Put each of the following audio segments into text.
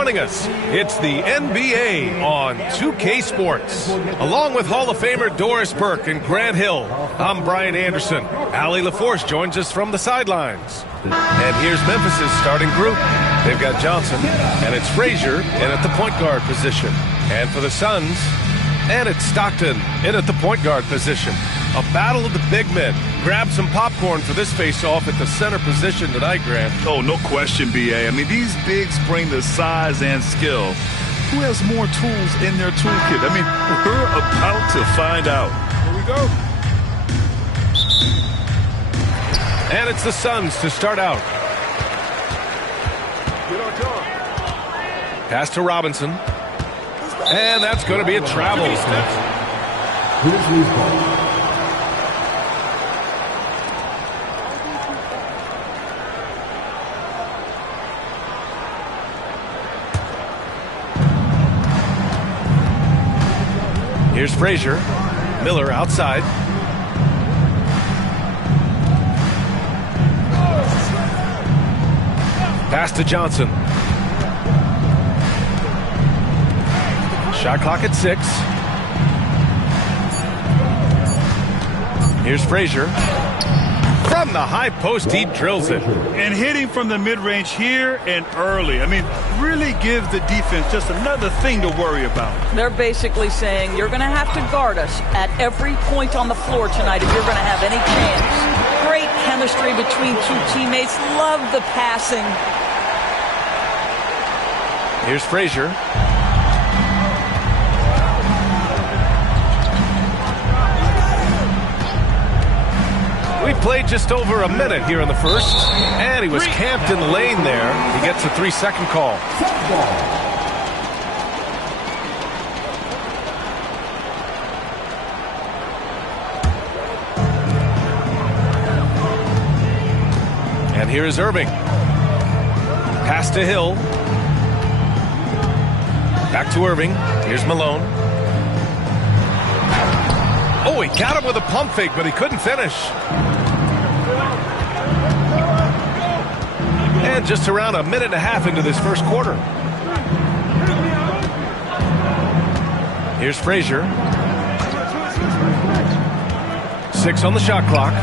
joining us. It's the NBA on 2K Sports. Along with Hall of Famer Doris Burke and Grant Hill, I'm Brian Anderson. Allie LaForce joins us from the sidelines. And here's Memphis' starting group. They've got Johnson, and it's Frazier in at the point guard position. And for the Suns, and it's Stockton in at the point guard position. A battle of the big men. Grab some popcorn for this face-off at the center position tonight, Grant. Oh, no question, B.A. I mean, these bigs bring the size and skill. Who has more tools in their toolkit? I mean, we're about to find out. Here we go. And it's the Suns to start out. Pass to Robinson. And that's going to be a travel. Here's Frazier. Miller outside. Pass to Johnson. Shot clock at 6. Here's Frazier. From the high post, he drills it. And hitting from the mid-range here and early. I mean, really gives the defense just another thing to worry about. They're basically saying you're going to have to guard us at every point on the floor tonight if you're going to have any chance. Great chemistry between two teammates. Love the passing. Here's Frazier. We played just over a minute here in the first, and he was camped in the lane there. He gets a 3-second call. And here is Irving. Pass to Hill. Back to Irving. Here's Malone. Oh, he got him with a pump fake, but he couldn't finish. And just around a minute and a half into this first quarter. Here's Frazier. 6 on the shot clock.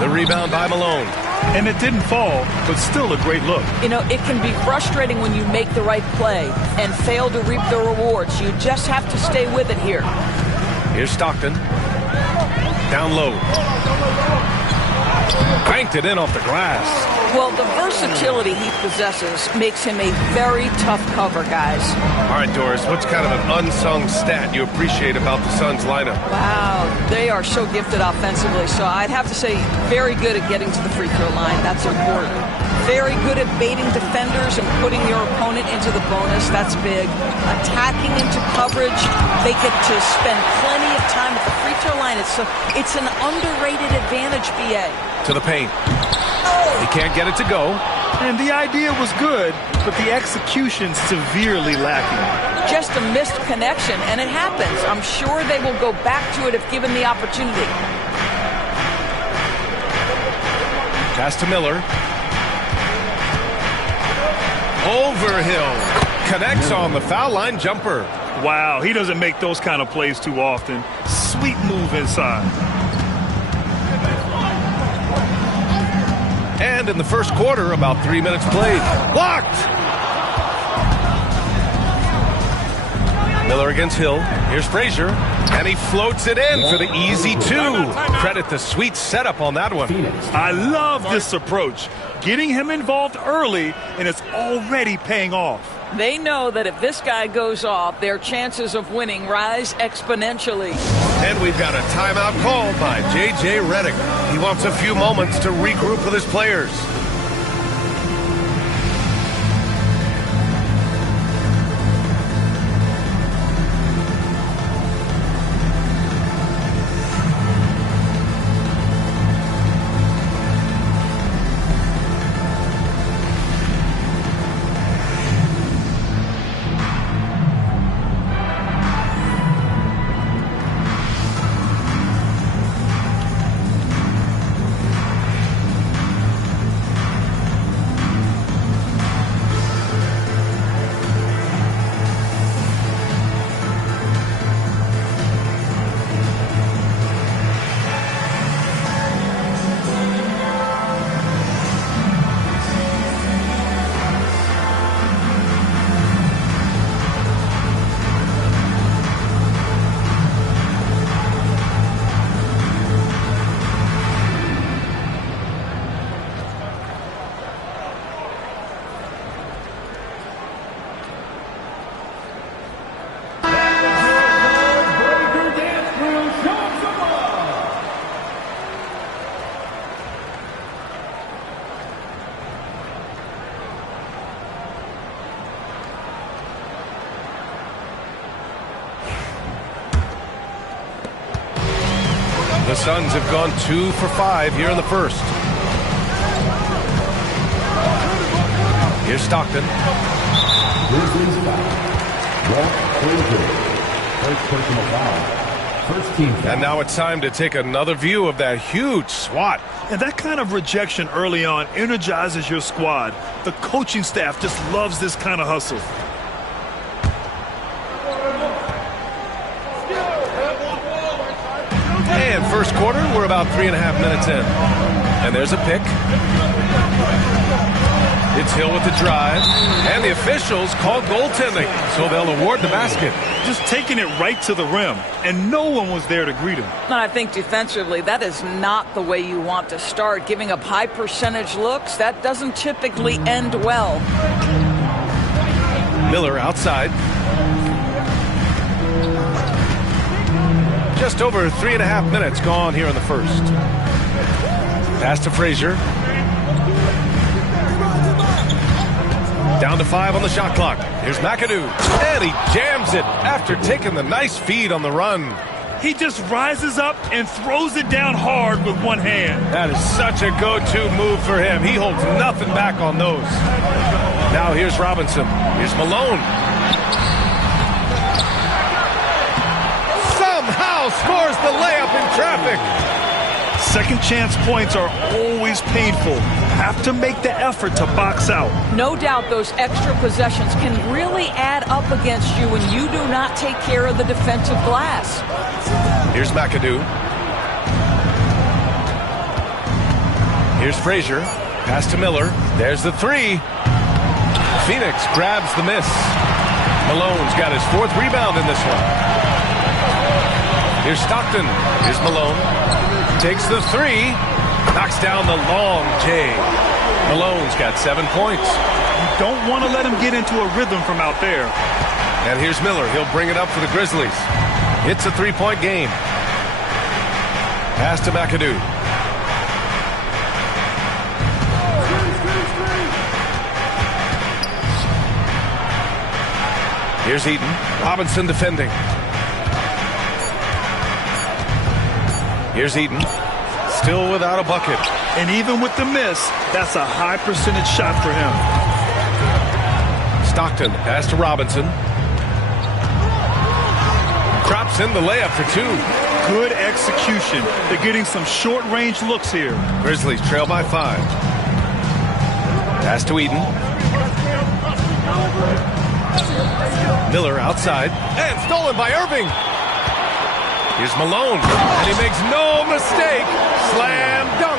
The rebound by Malone. And it didn't fall, but still a great look. You know, it can be frustrating when you make the right play and fail to reap the rewards. You just have to stay with it here. Here's Stockton. Down low. Banked it in off the glass. Well, the versatility he possesses makes him a very tough cover, guys. All right, Doris, what's kind of an unsung stat you appreciate about the Suns lineup? Wow, they are so gifted offensively. So I'd have to say very good at getting to the free throw line. That's important. Very good at baiting defenders and putting your opponent into the bonus. That's big. Attacking into coverage. They get to spend plenty of time at the free throw line. It's an underrated advantage, BA. To the paint. He can't get it to go. And the idea was good, but the execution severely lacking. Just a missed connection, and it happens. I'm sure they will go back to it if given the opportunity. Pass to Miller. Overhill. Connects on the foul line jumper. Wow, he doesn't make those kind of plays too often. Sweet move inside. And in the first quarter, about 3 minutes played. Blocked! Miller against Hill. Here's Frazier. And he floats it in for the easy 2. Credit the sweet setup on that one. I love this approach. Getting him involved early, and it's already paying off. They know that if this guy goes off, their chances of winning rise exponentially. And we've got a timeout called by J.J. Redick. He wants a few moments to regroup with his players. The Suns have gone 2 for 5 here in the first. Here's Stockton. Grizzlies foul. First personal foul. First team foul. And now it's time to take another view of that huge swat. And that kind of rejection early on energizes your squad. The coaching staff just loves this kind of hustle. And first quarter, we're about 3.5 minutes in. And there's a pick. It's Hill with the drive. And the officials call goaltending, so they'll award the basket. Just taking it right to the rim, and no one was there to greet him. And I think defensively, that is not the way you want to start. Giving up high percentage looks, that doesn't typically end well. Miller outside. Just over 3.5 minutes gone here in the first. Pass to Frazier. Down to 5 on the shot clock. Here's McAdoo. And he jams it after taking the nice feed on the run. He just rises up and throws it down hard with one hand. That is such a go-to move for him. He holds nothing back on those. Now here's Robinson. Here's Malone. Somehow scores the layup in traffic. Second chance points are always painful. Have to make the effort to box out. No doubt those extra possessions can really add up against you when you do not take care of the defensive glass. Here's McAdoo. Here's Frazier. Pass to Miller. There's the three. Phoenix grabs the miss. Malone's got his 4th rebound in this one. Here's Stockton. Here's Malone. Takes the three. Knocks down the long J. Malone's got 7 points. You don't want to let him get into a rhythm from out there. And here's Miller. He'll bring it up for the Grizzlies. It's a 3-point game. Pass to McAdoo. Here's Eaton. Robinson defending. Here's Eaton. Still without a bucket. And even with the miss, that's a high percentage shot for him. Stockton, pass to Robinson. Drops in the layup for 2. Good execution. They're getting some short-range looks here. Grizzlies trail by 5. Pass to Eaton. Miller outside. And stolen by Irving. Here's Malone, and he makes no mistake. Slam dunk.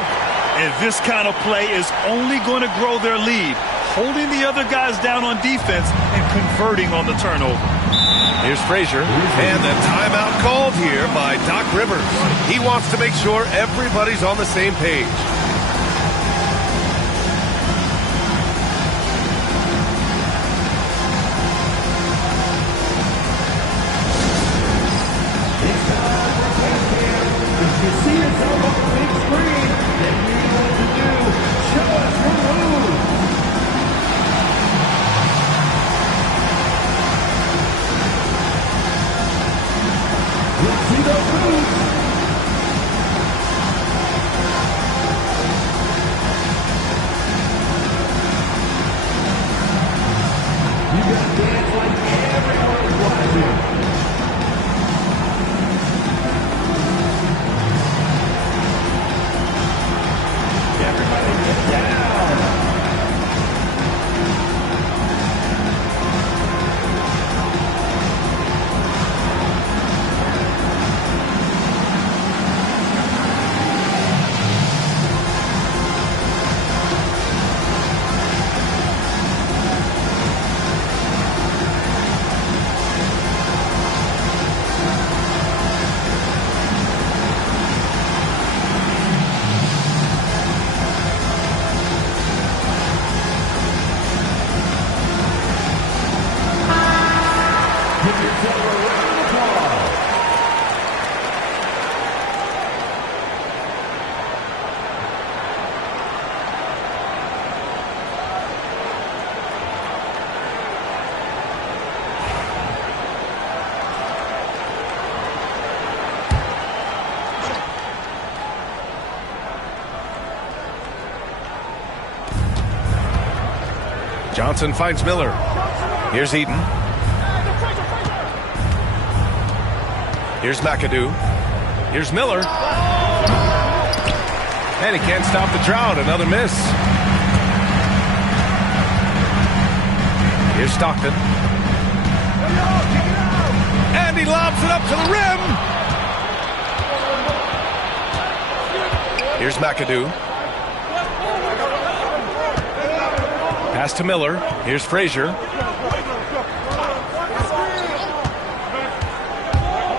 And this kind of play is only going to grow their lead, holding the other guys down on defense and converting on the turnover. Here's Frazier, and the timeout called here by Doc Rivers. He wants to make sure everybody's on the same page. Johnson finds Miller. Here's Eaton. Here's McAdoo. Here's Miller. And he can't stop the drought. Another miss. Here's Stockton. And he lobs it up to the rim. Here's McAdoo. Pass to Miller. Here's Frazier.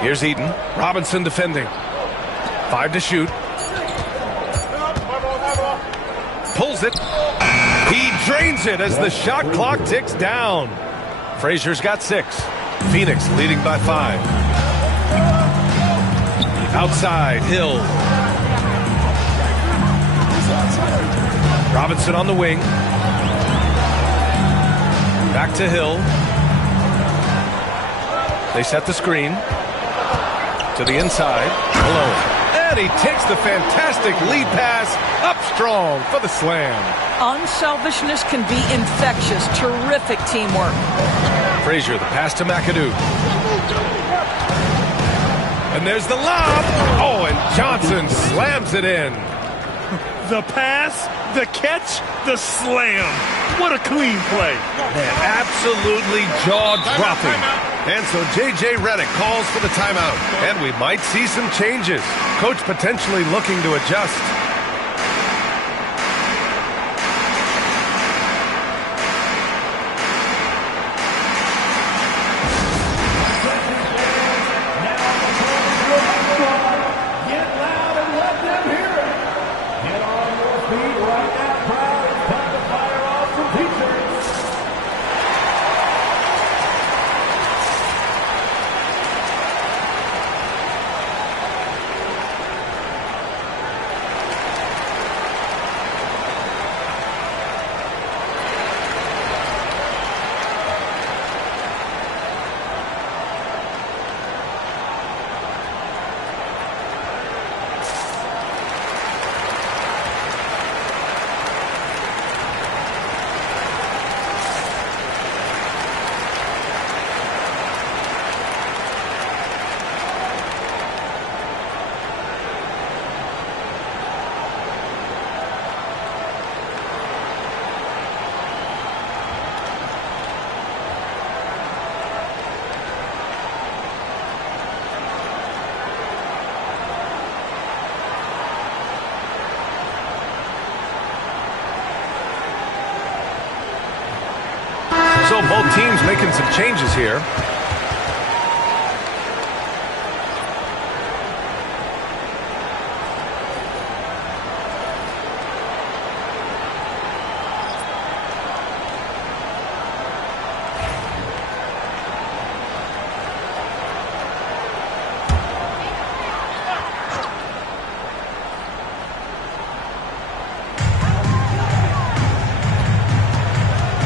Here's Eaton. Robinson defending. 5 to shoot. Pulls it. He drains it as the shot clock ticks down. Frazier's got 6. Phoenix leading by 5. Outside, Hill. Robinson on the wing. Back to Hill. They set the screen. To the inside. Malone. And he takes the fantastic lead pass up strong for the slam. Unselfishness can be infectious. Terrific teamwork. Frazier, the pass to McAdoo. And there's the lob. Oh, and Johnson slams it in. The pass, the catch, the slam. What a clean play. Man, absolutely jaw-dropping. And so J.J. Redick calls for the timeout. And we might see some changes. Coach potentially looking to adjust. So both teams making some changes here.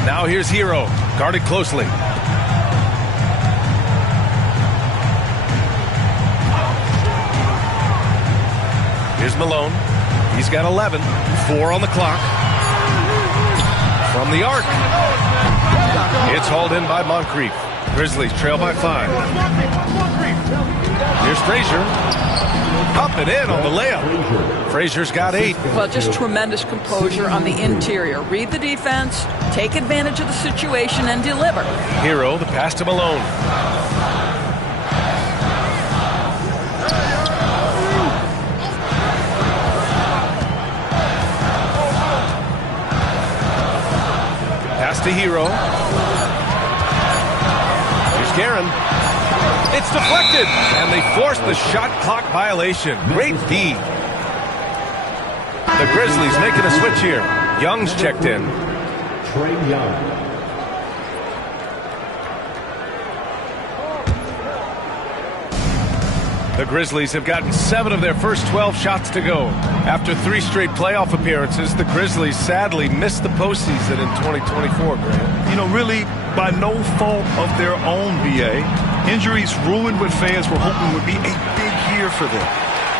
Now here's Hero, guarded closely. Here's Malone. He's got 11, 4 on the clock. From the arc. It's hauled in by Moncrief. Grizzlies trail by 5. Here's Frazier. Up and in on the layup. Frazier's got 8. Well, just tremendous composure on the interior. Read the defense, take advantage of the situation, and deliver. Hero, the pass to Malone. Pass to Hero. Here's Guerin. It's deflected, and they force the shot clock violation. Great D. The Grizzlies making a switch here. Young's checked in. Trey Young. The Grizzlies have gotten 7 of their first 12 shots to go. After 3 straight playoff appearances, the Grizzlies sadly missed the postseason in 2024, Grant. You know, really, by no fault of their own, BA. Injuries ruined what fans were hoping would be a big year for them.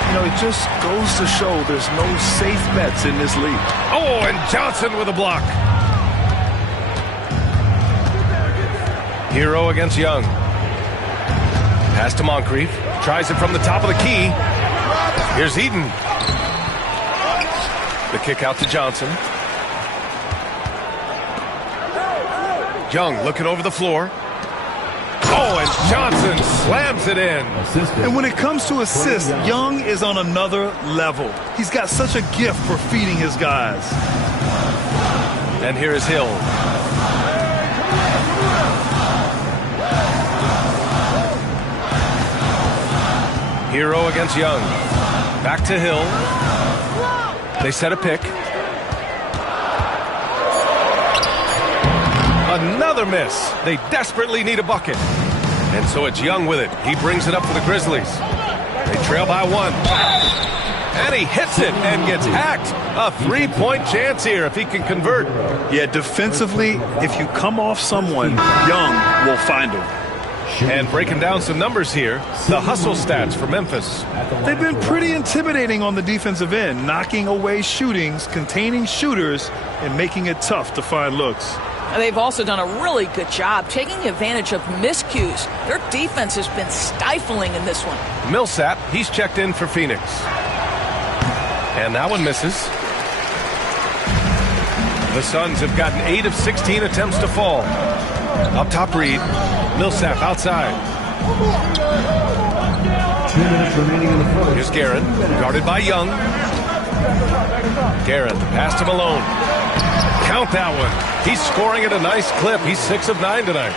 You know, it just goes to show there's no safe bets in this league. Oh, and Johnson with a block. Hero against Young. Pass to Moncrief. Tries it from the top of the key. Here's Eden. The kick out to Johnson. Young looking over the floor. Oh, and Johnson slams it in. And when it comes to assists, Young is on another level. He's got such a gift for feeding his guys. And here is Hill. Hero against Young. Back to Hill. They set a pick. Another miss. They desperately need a bucket. And so it's Young with it. He brings it up for the Grizzlies. They trail by 1. And he hits it and gets hacked. A 3-point chance here if he can convert. Yeah, defensively, if you come off someone, Young will find him. And breaking down some numbers here, the hustle stats for Memphis. They've been pretty intimidating on the defensive end, knocking away shootings, containing shooters, and making it tough to find looks. They've also done a really good job taking advantage of miscues. Their defense has been stifling in this one. Millsap, he's checked in for Phoenix. And that one misses. The Suns have gotten 8 of 16 attempts to fall. Up top, Reed. Millsap outside. 2 minutes remaining in the first. Here's Guerin, guarded by Young. Guerin, pass to Malone. Count that one. He's scoring at a nice clip. He's 6 of 9 tonight.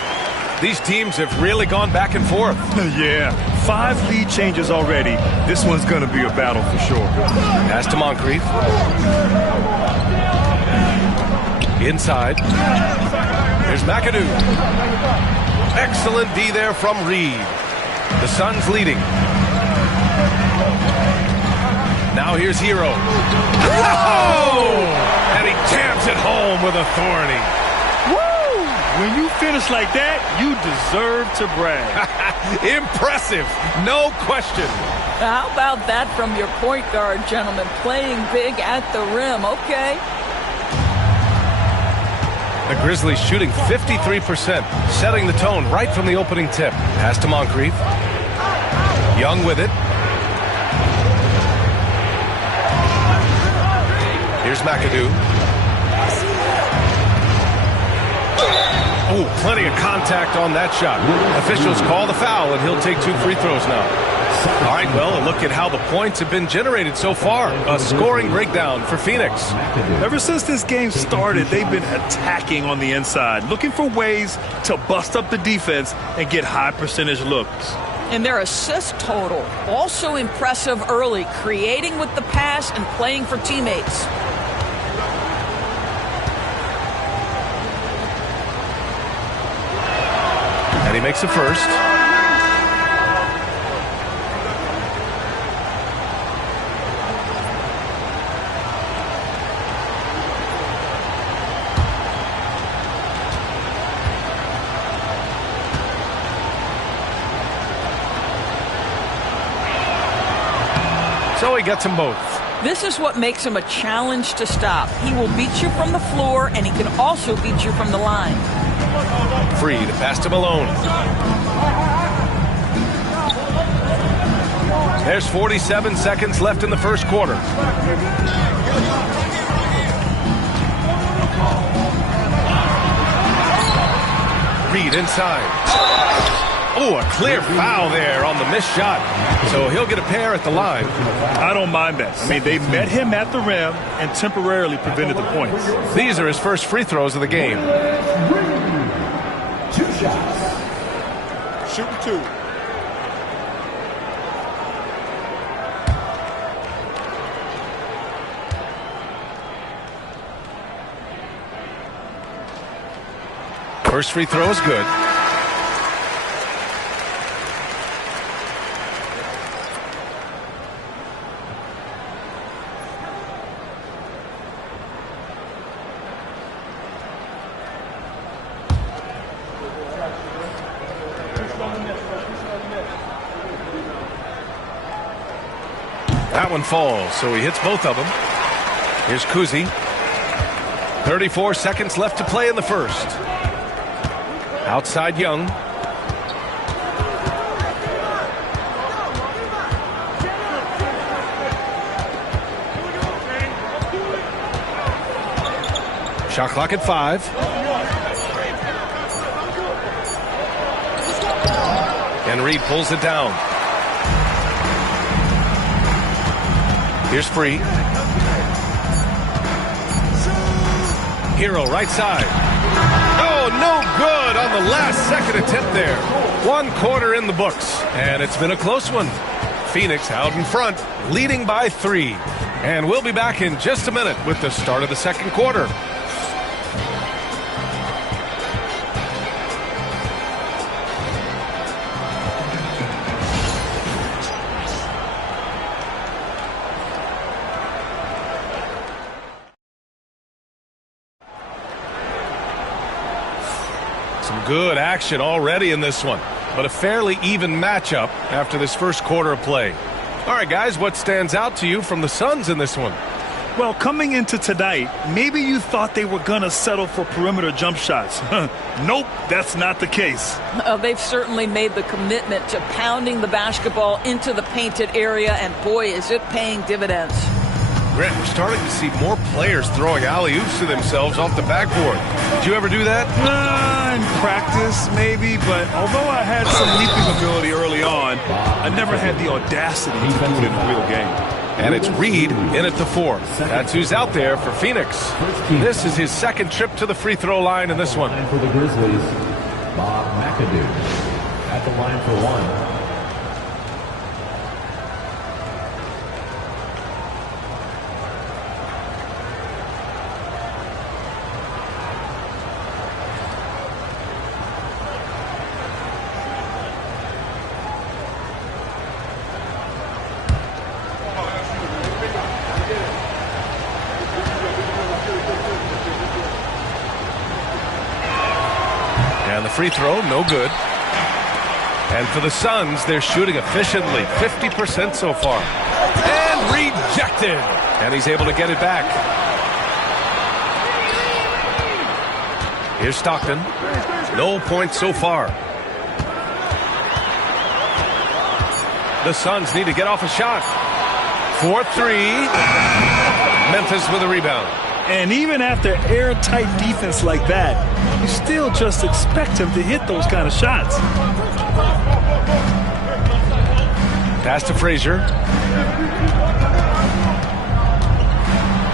These teams have really gone back and forth. Yeah, 5 lead changes already. This one's going to be a battle for sure. Pass to Moncrief. Inside. Here's McAdoo. Excellent D there from Reed. The Suns leading. Now here's Hero. Oh! And he jams it home with authority. Woo! When you finish like that, you deserve to brag. Impressive, no question. How about that from your point guard, gentlemen? Playing big at the rim. Okay. The Grizzlies shooting 53%, setting the tone right from the opening tip. Pass to Moncrief. Young with it. Here's McAdoo. Oh, plenty of contact on that shot. Officials call the foul, and he'll take 2 free throws now. All right, well, a look at how the points have been generated so far. A scoring breakdown for Phoenix. Ever since this game started, they've been attacking on the inside, looking for ways to bust up the defense and get high percentage looks. And their assist total, also impressive early, creating with the pass and playing for teammates. And he makes the first. So he gets them both. This is what makes him a challenge to stop. He will beat you from the floor, and he can also beat you from the line. Free to pass to Malone. There's 47 seconds left in the first quarter. Reed inside. Oh, a clear foul there on the missed shot. So he'll get a pair at the line. I don't mind that. I mean, they met him at the rim and temporarily prevented the points. These are his first free throws of the game. 2 shots. Shooting 2. First free throw is good. That one falls, so he hits both of them. Here's Kuzi. 34 seconds left to play in the first. Outside Young. Shot clock at 5. And Reed pulls it down. Here's Free. Hero right side. Oh, no good on the last second attempt there. 1 quarter in the books, and it's been a close one. Phoenix out in front, leading by 3. And we'll be back in just a minute with the start of the second quarter. Some good action already in this one, but a fairly even matchup after this first quarter of play. All right, guys, what stands out to you from the Suns in this one? Well, coming into tonight, maybe you thought they were going to settle for perimeter jump shots. Nope, that's not the case. They've certainly made the commitment to pounding the basketball into the painted area, and boy, is it paying dividends. Grant, we're starting to see more players throwing alley-oops to themselves off the backboard. Did you ever do that? In practice, maybe, but although I had some leaping ability early on, I never had the audacity to do it in a real game. And it's Reed in at the 4. That's who's out there for Phoenix. This is his second trip to the free throw line in this one. For the Grizzlies, Bob McAdoo at the line for 1. And the free throw, no good. And for the Suns, they're shooting efficiently, 50% so far. And rejected. And he's able to get it back. Here's Stockton. No points so far. The Suns need to get off a shot. 4-3. Memphis with a rebound. And even after airtight defense like that, you still just expect him to hit those kind of shots. Pass to Frazier.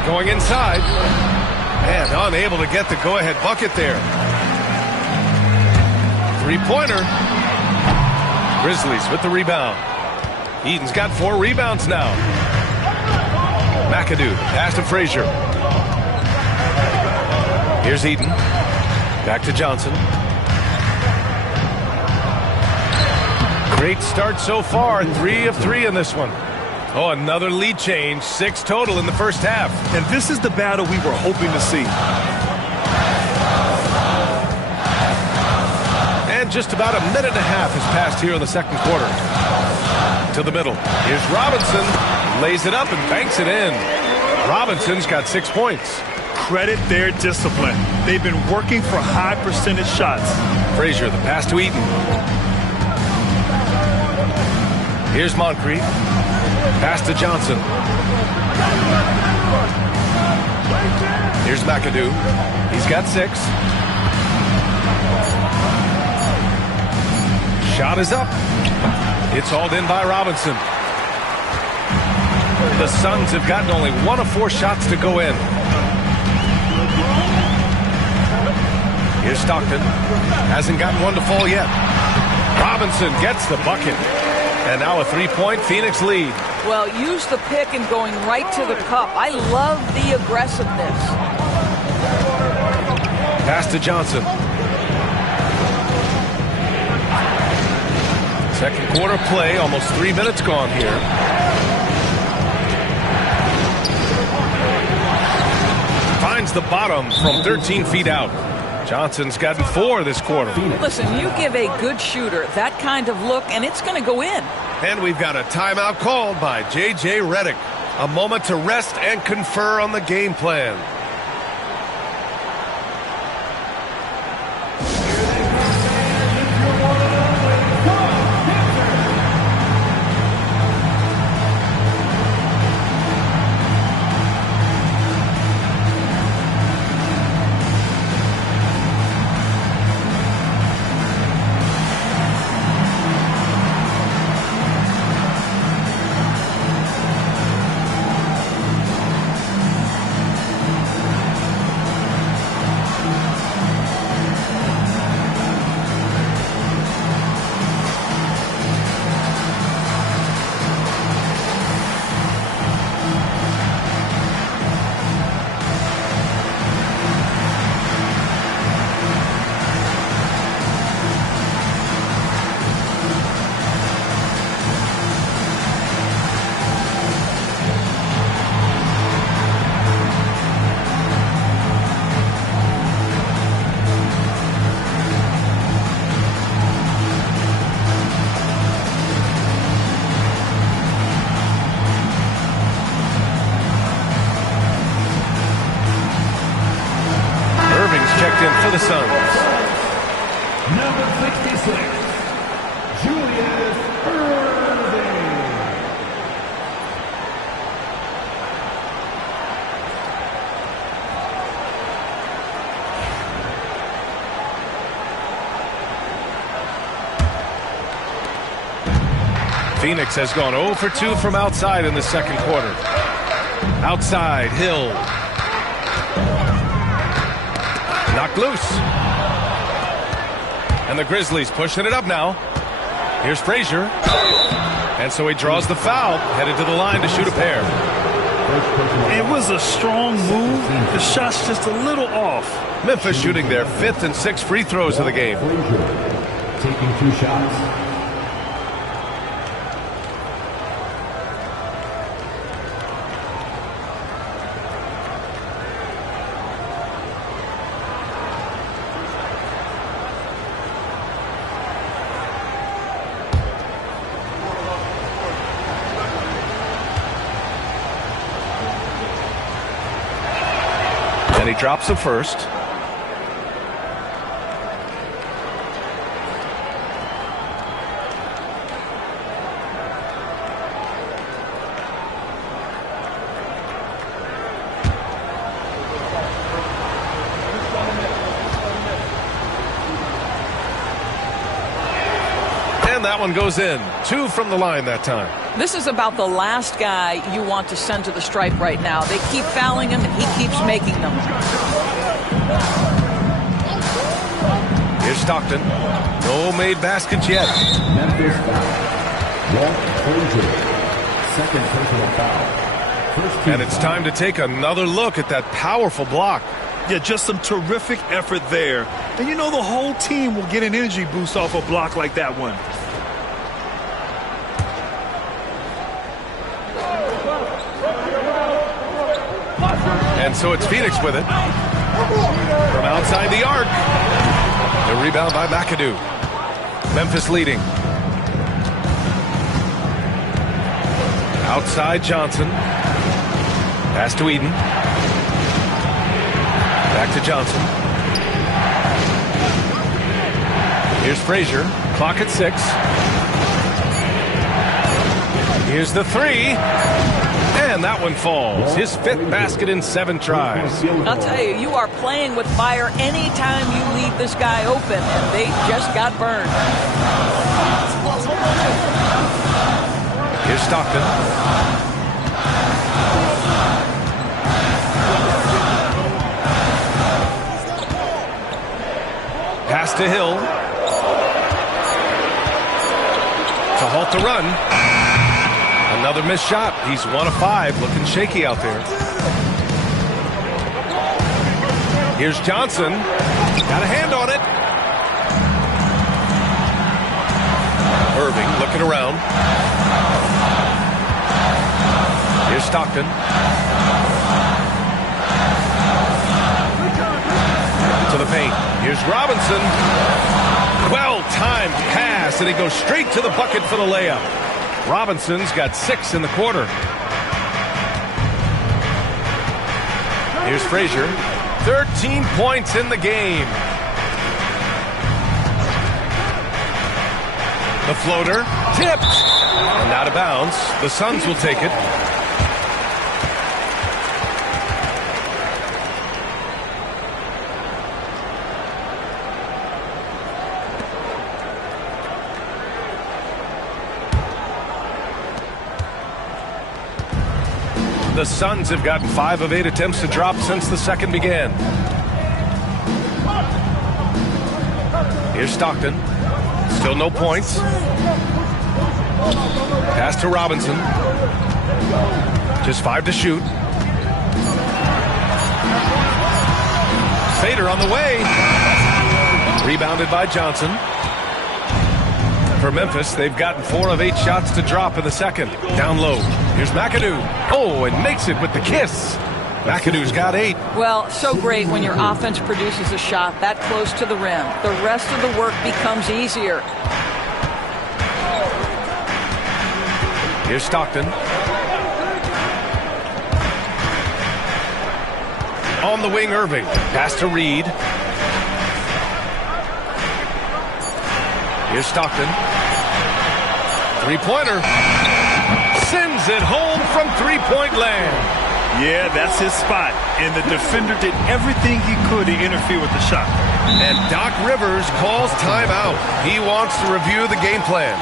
Going inside. And unable to get the go-ahead bucket there. Three-pointer. Grizzlies with the rebound. Eden's got 4 rebounds now. McAdoo, pass to Frazier. Here's Eden. Back to Johnson. Great start so far. 3 of 3 in this one. Oh, another lead change. 6 total in the first half. And this is the battle we were hoping to see. And just about a minute and a half has passed here in the second quarter. To the middle. Here's Robinson. Lays it up and banks it in. Robinson's got 6 points. Credit their discipline. They've been working for high percentage shots. Frazier, the pass to Eden. Here's Moncrief. Pass to Johnson. Here's McAdoo. He's got 6. Shot is up. It's hauled in by Robinson. The Suns have gotten only 1 of 4 shots to go in. Here's Stockton. Hasn't gotten one to fall yet. Robinson gets the bucket. And now a 3-point Phoenix lead. Well, use the pick and going right to the cup. I love the aggressiveness. Pass to Johnson. Second quarter play, almost 3 minutes gone here. Finds the bottom from 13 feet out. Johnson's gotten 4 this quarter. Listen, you give a good shooter that kind of look, and it's going to go in. And we've got a timeout called by J.J. Redick. A moment to rest and confer on the game plan. Number 66, Julius Irving. Phoenix has gone 0 for 2 from outside in the second quarter. Outside, Hill. Knocked loose. And the Grizzlies pushing it up now. Here's Frazier. And so he draws the foul, headed to the line to shoot a pair. It was a strong move. The shot's just a little off. Memphis shooting their 5th and 6th free throws of the game. Taking 2 shots. And he drops the first. And that one goes in. 2 from the line that time. This is about the last guy you want to send to the stripe right now. They keep fouling him, and he keeps making them. Here's Stockton. No made baskets yet. Memphis foul. Walt Frazier. Second personal foul. First team And it's time to take another look at that powerful block. Yeah, just some terrific effort there. And you know the whole team will get an energy boost off a block like that one. And so it's Phoenix with it. From outside the arc. The rebound by McAdoo. Memphis leading. Outside Johnson. Pass to Eden. Back to Johnson. Here's Frazier. Clock at 6. Here's the 3. And that one falls. His 5th basket in 7 tries. I'll tell you, you are playing with fire anytime you leave this guy open, and they just got burned. Here's Stockton. Pass to Hill. To halt the run. Another missed shot. He's 1 of 5, looking shaky out there. Here's Johnson. Got a hand on it. Irving looking around. Here's Stockton. To the paint. Here's Robinson. Well-timed pass, and he goes straight to the bucket for the layup. Robinson's got 6 in the quarter. Here's Frazier. 13 points in the game. The floater tipped and out of bounds. The Suns will take it. The Suns have gotten 5 of 8 attempts to drop since the second began. Here's Stockton. Still no points. Pass to Robinson. Just 5 to shoot. Fader on the way. Rebounded by Johnson. For Memphis, they've gotten 4 of 8 shots to drop in the second. Down low. Here's McAdoo. Oh, and makes it with the kiss. McAdoo's got 8. Well, so great when your offense produces a shot that close to the rim. The rest of the work becomes easier. Here's Stockton. On the wing, Irving. Pass to Reed. Here's Stockton. Three-pointer. Sends it home from three-point land. Yeah, that's his spot. And the defender did everything he could to interfere with the shot. And Doc Rivers calls timeout. He wants to review the game plan.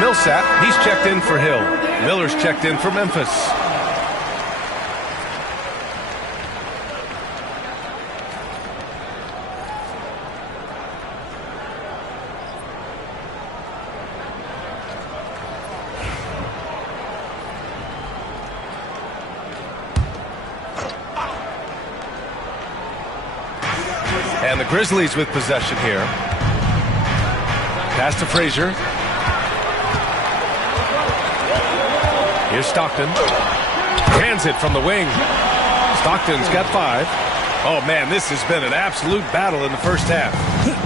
Millsap, he's checked in for Hill. Miller's checked in for Memphis. And the Grizzlies with possession here. Pass to Frazier. Here's Stockton. Hands it from the wing. Stockton's got 5. Oh, man, this has been an absolute battle in the first half.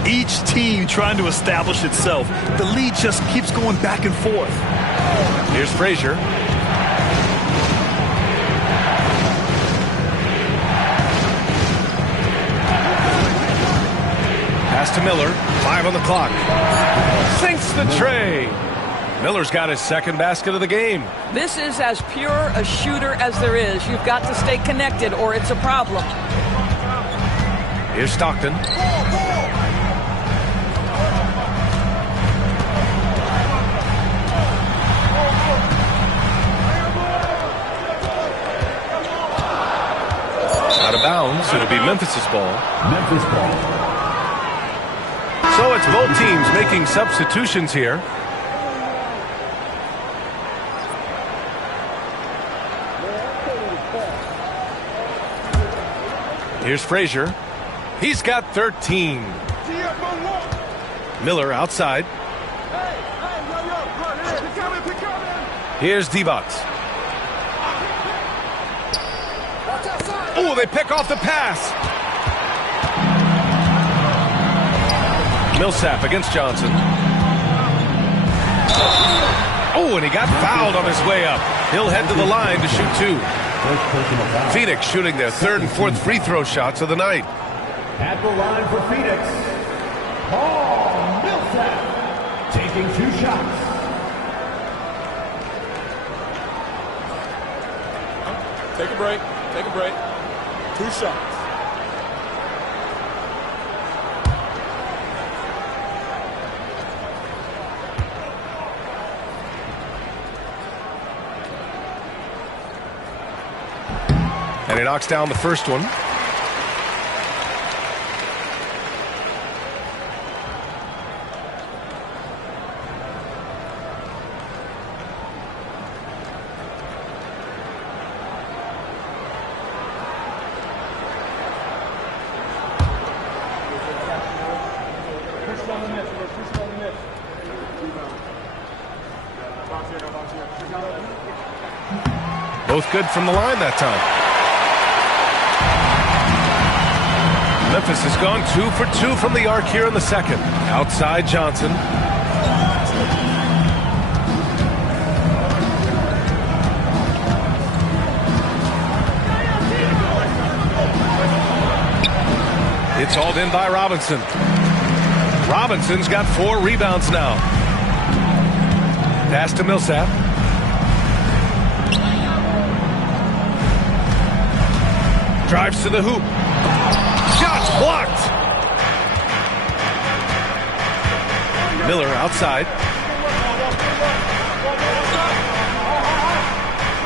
Each team trying to establish itself. The lead just keeps going back and forth. Here's Frazier. Pass to Miller. 5 on the clock. Sinks the tray. Miller's got his second basket of the game. This is as pure a shooter as there is. You've got to stay connected or it's a problem. Here's Stockton. Out of bounds. It'll be Memphis's ball. Memphis ball. So it's both teams making substitutions here. Here's Frazier. He's got 13. Miller outside. Here's Divac. Oh, they pick off the pass. Millsap against Johnson. Oh, and he got fouled on his way up. He'll head to the line to shoot 2. Phoenix shooting their 3rd and 4th free throw shots of the night. At the line for Phoenix, Paul Millsap taking 2 shots. Take a break. Take a break. 2 shots. And he knocks down the first one. Both good from the line that time. Memphis has gone 2 for 2 from the arc here in the second. Outside Johnson. It's hauled in by Robinson. Robinson's got 4 rebounds now. Pass to Millsap. Drives to the hoop. Shots blocked. Miller outside.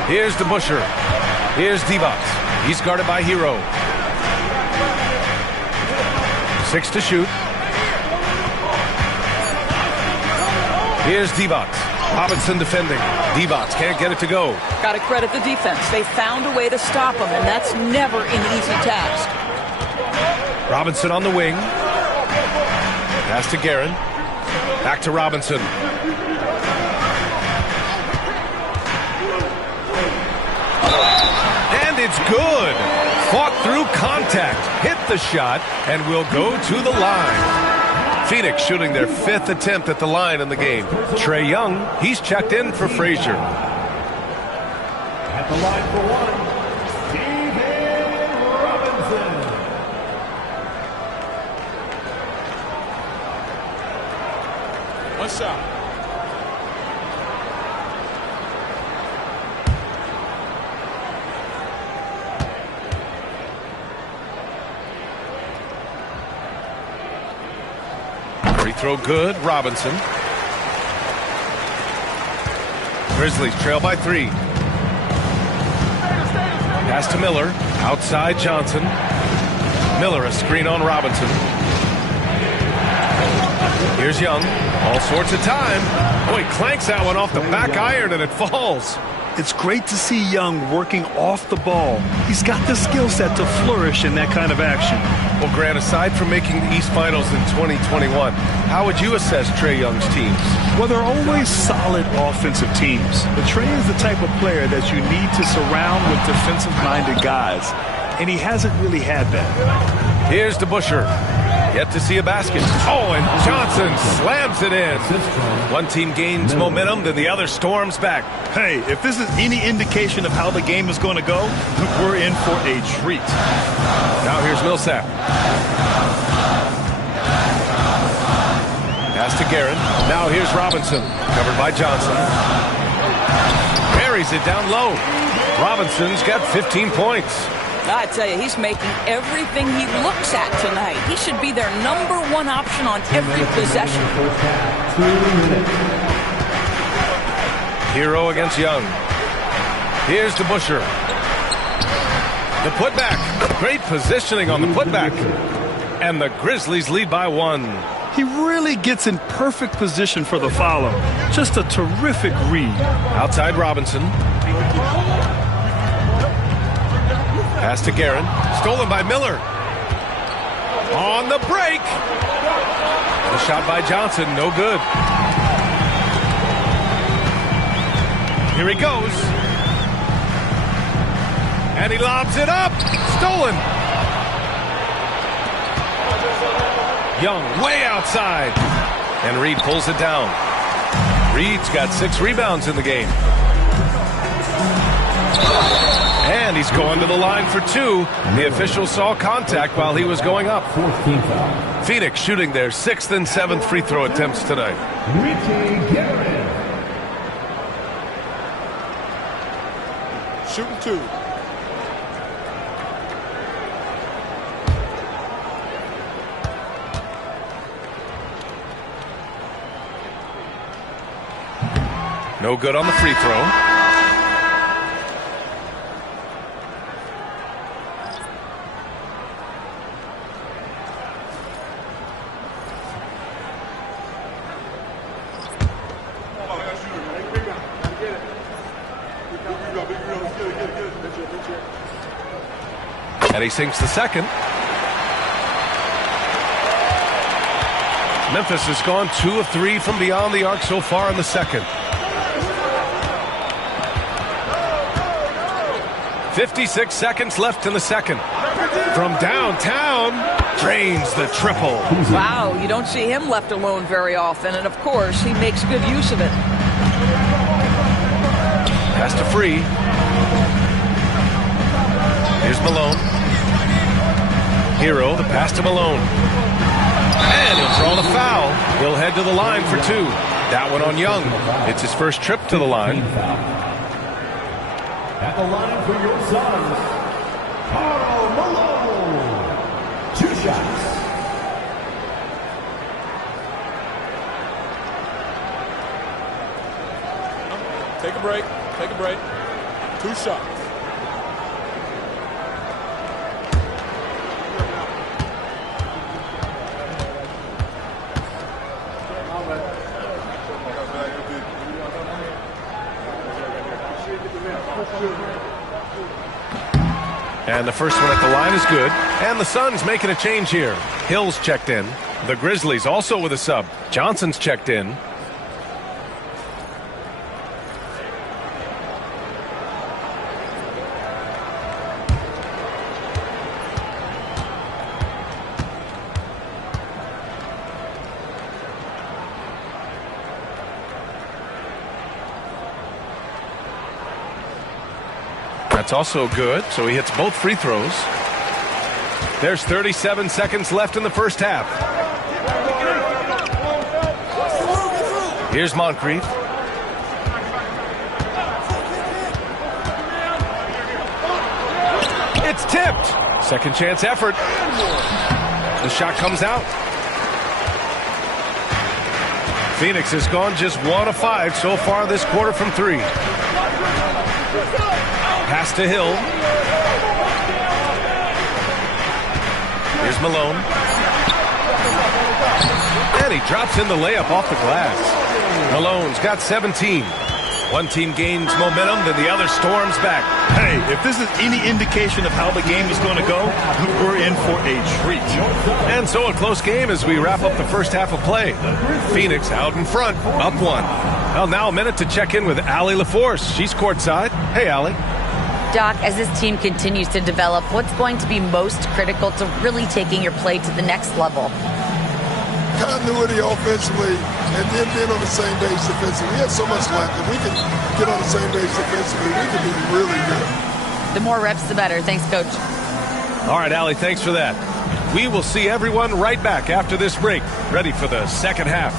Here's the Busher. Here's Divac. He's guarded by Hero. 6 to shoot. Here's Divac. Robinson defending. Divac can't get it to go. Got to credit the defense. They found a way to stop him, and that's never an easy task. Robinson on the wing. Pass to Guerin. Back to Robinson. And it's good. Fought through contact. Hit the shot and will go to the line. Phoenix shooting their 5th attempt at the line in the game. Trae Young, he's checked in for Frazier. At the line for 1, David Robinson. One shot. Free throw good. Robinson. Grizzlies trail by 3. Pass to Miller. Outside Johnson. Miller a screen on Robinson. Here's Young. All sorts of time. Boy, clanks that one off the back iron and it falls. It's great to see Young working off the ball. He's got the skill set to flourish in that kind of action. Well, Grant, aside from making the East Finals in 2021, how would you assess Trae Young's teams? Well, they're always solid offensive teams. But Trae is the type of player that you need to surround with defensive-minded guys. And he hasn't really had that. Here's the Busher. Yet to see a basket. Oh, and Johnson slams it in. One team gains momentum, then the other storms back. Hey, if this is any indication of how the game is going to go, we're in for a treat. Now here's Millsap. Pass to Guerin. Now here's Robinson. Covered by Johnson. Buries it down low. Robinson's got 15 points. I tell you, he's making everything he looks at tonight. He should be their #1 option on every possession. Hero against Young. Here's the Busher. The putback. Great positioning on the putback. And the Grizzlies lead by 1. He really gets in perfect position for the follow. Just a terrific read. Outside Robinson. Pass to Guerin. Stolen by Miller. On the break. The shot by Johnson. No good. Here he goes. And he lobs it up. Stolen. Young way outside. And Reed pulls it down. Reed's got 6 rebounds in the game. And he's going to the line for 2. The official saw contact while he was going up. Phoenix shooting their 6th and 7th free throw attempts tonight. Shooting 2. No good on the free throw. And he sinks the second. Memphis has gone 2 of 3 from beyond the arc so far in the second. 56 seconds left in the second. From downtown, drains the triple. Wow, you don't see him left alone very often, and of course, he makes good use of it. Pass to Free. Here's Malone. Hero, the pass to Malone. And he'll draw the foul. He'll head to the line for 2. That one on Young. It's his first trip to the line. At the line for your Suns, Karl Malone. 2 shots. Take a break. Take a break. 2 shots. And the first one at the line is good. And the Suns making a change here. Hill's checked in. The Grizzlies also with a sub. Johnson's checked in. That's also good, so he hits both free throws. There's 37 seconds left in the first half. Here's Moncrief. It's tipped. Second chance effort. The shot comes out. Phoenix has gone just 1 of 5 so far this quarter from 3. Pass to Hill. Here's Malone. And he drops in the layup off the glass. Malone's got 17. One team gains momentum, then the other storms back. Hey, if this is any indication of how the game is going to go, we're in for a treat. And so a close game as we wrap up the first half of play. Phoenix out in front, up 1. Well, now a minute to check in with Allie LaForce. She's courtside. Hey, Allie. Doc, as this team continues to develop, what's going to be most critical to really taking your play to the next level? Continuity offensively and then being on the same page defensively. We have so much left. If we can get on the same page defensively, we can be really good. The more reps, the better. Thanks, Coach. All right, Allie, thanks for that. We will see everyone right back after this break, ready for the second half.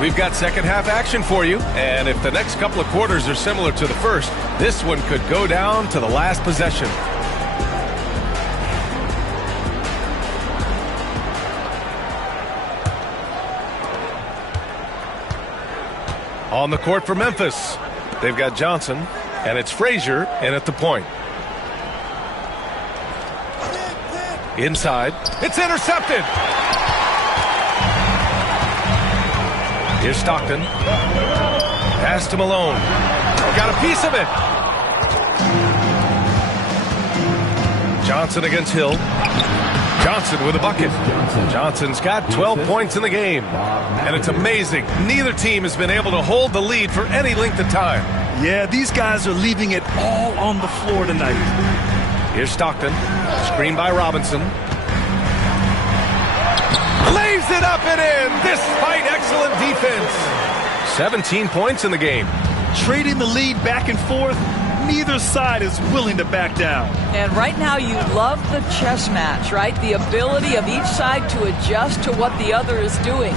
We've got second half action for you, and if the next couple of quarters are similar to the first, this one could go down to the last possession. On the court for Memphis, they've got Johnson, and it's Frazier in at the point. Inside, it's intercepted. Here's Stockton. Pass to Malone. Got a piece of it. Johnson against Hill. Johnson with a bucket. Johnson's got 12 points in the game. And it's amazing. Neither team has been able to hold the lead for any length of time. Yeah, these guys are leaving it all on the floor tonight. Here's Stockton. Screen by Robinson. Lays it up and in, despite excellent defense. 17 points in the game. Trading the lead back and forth, neither side is willing to back down. And right now you love the chess match, right? The ability of each side to adjust to what the other is doing.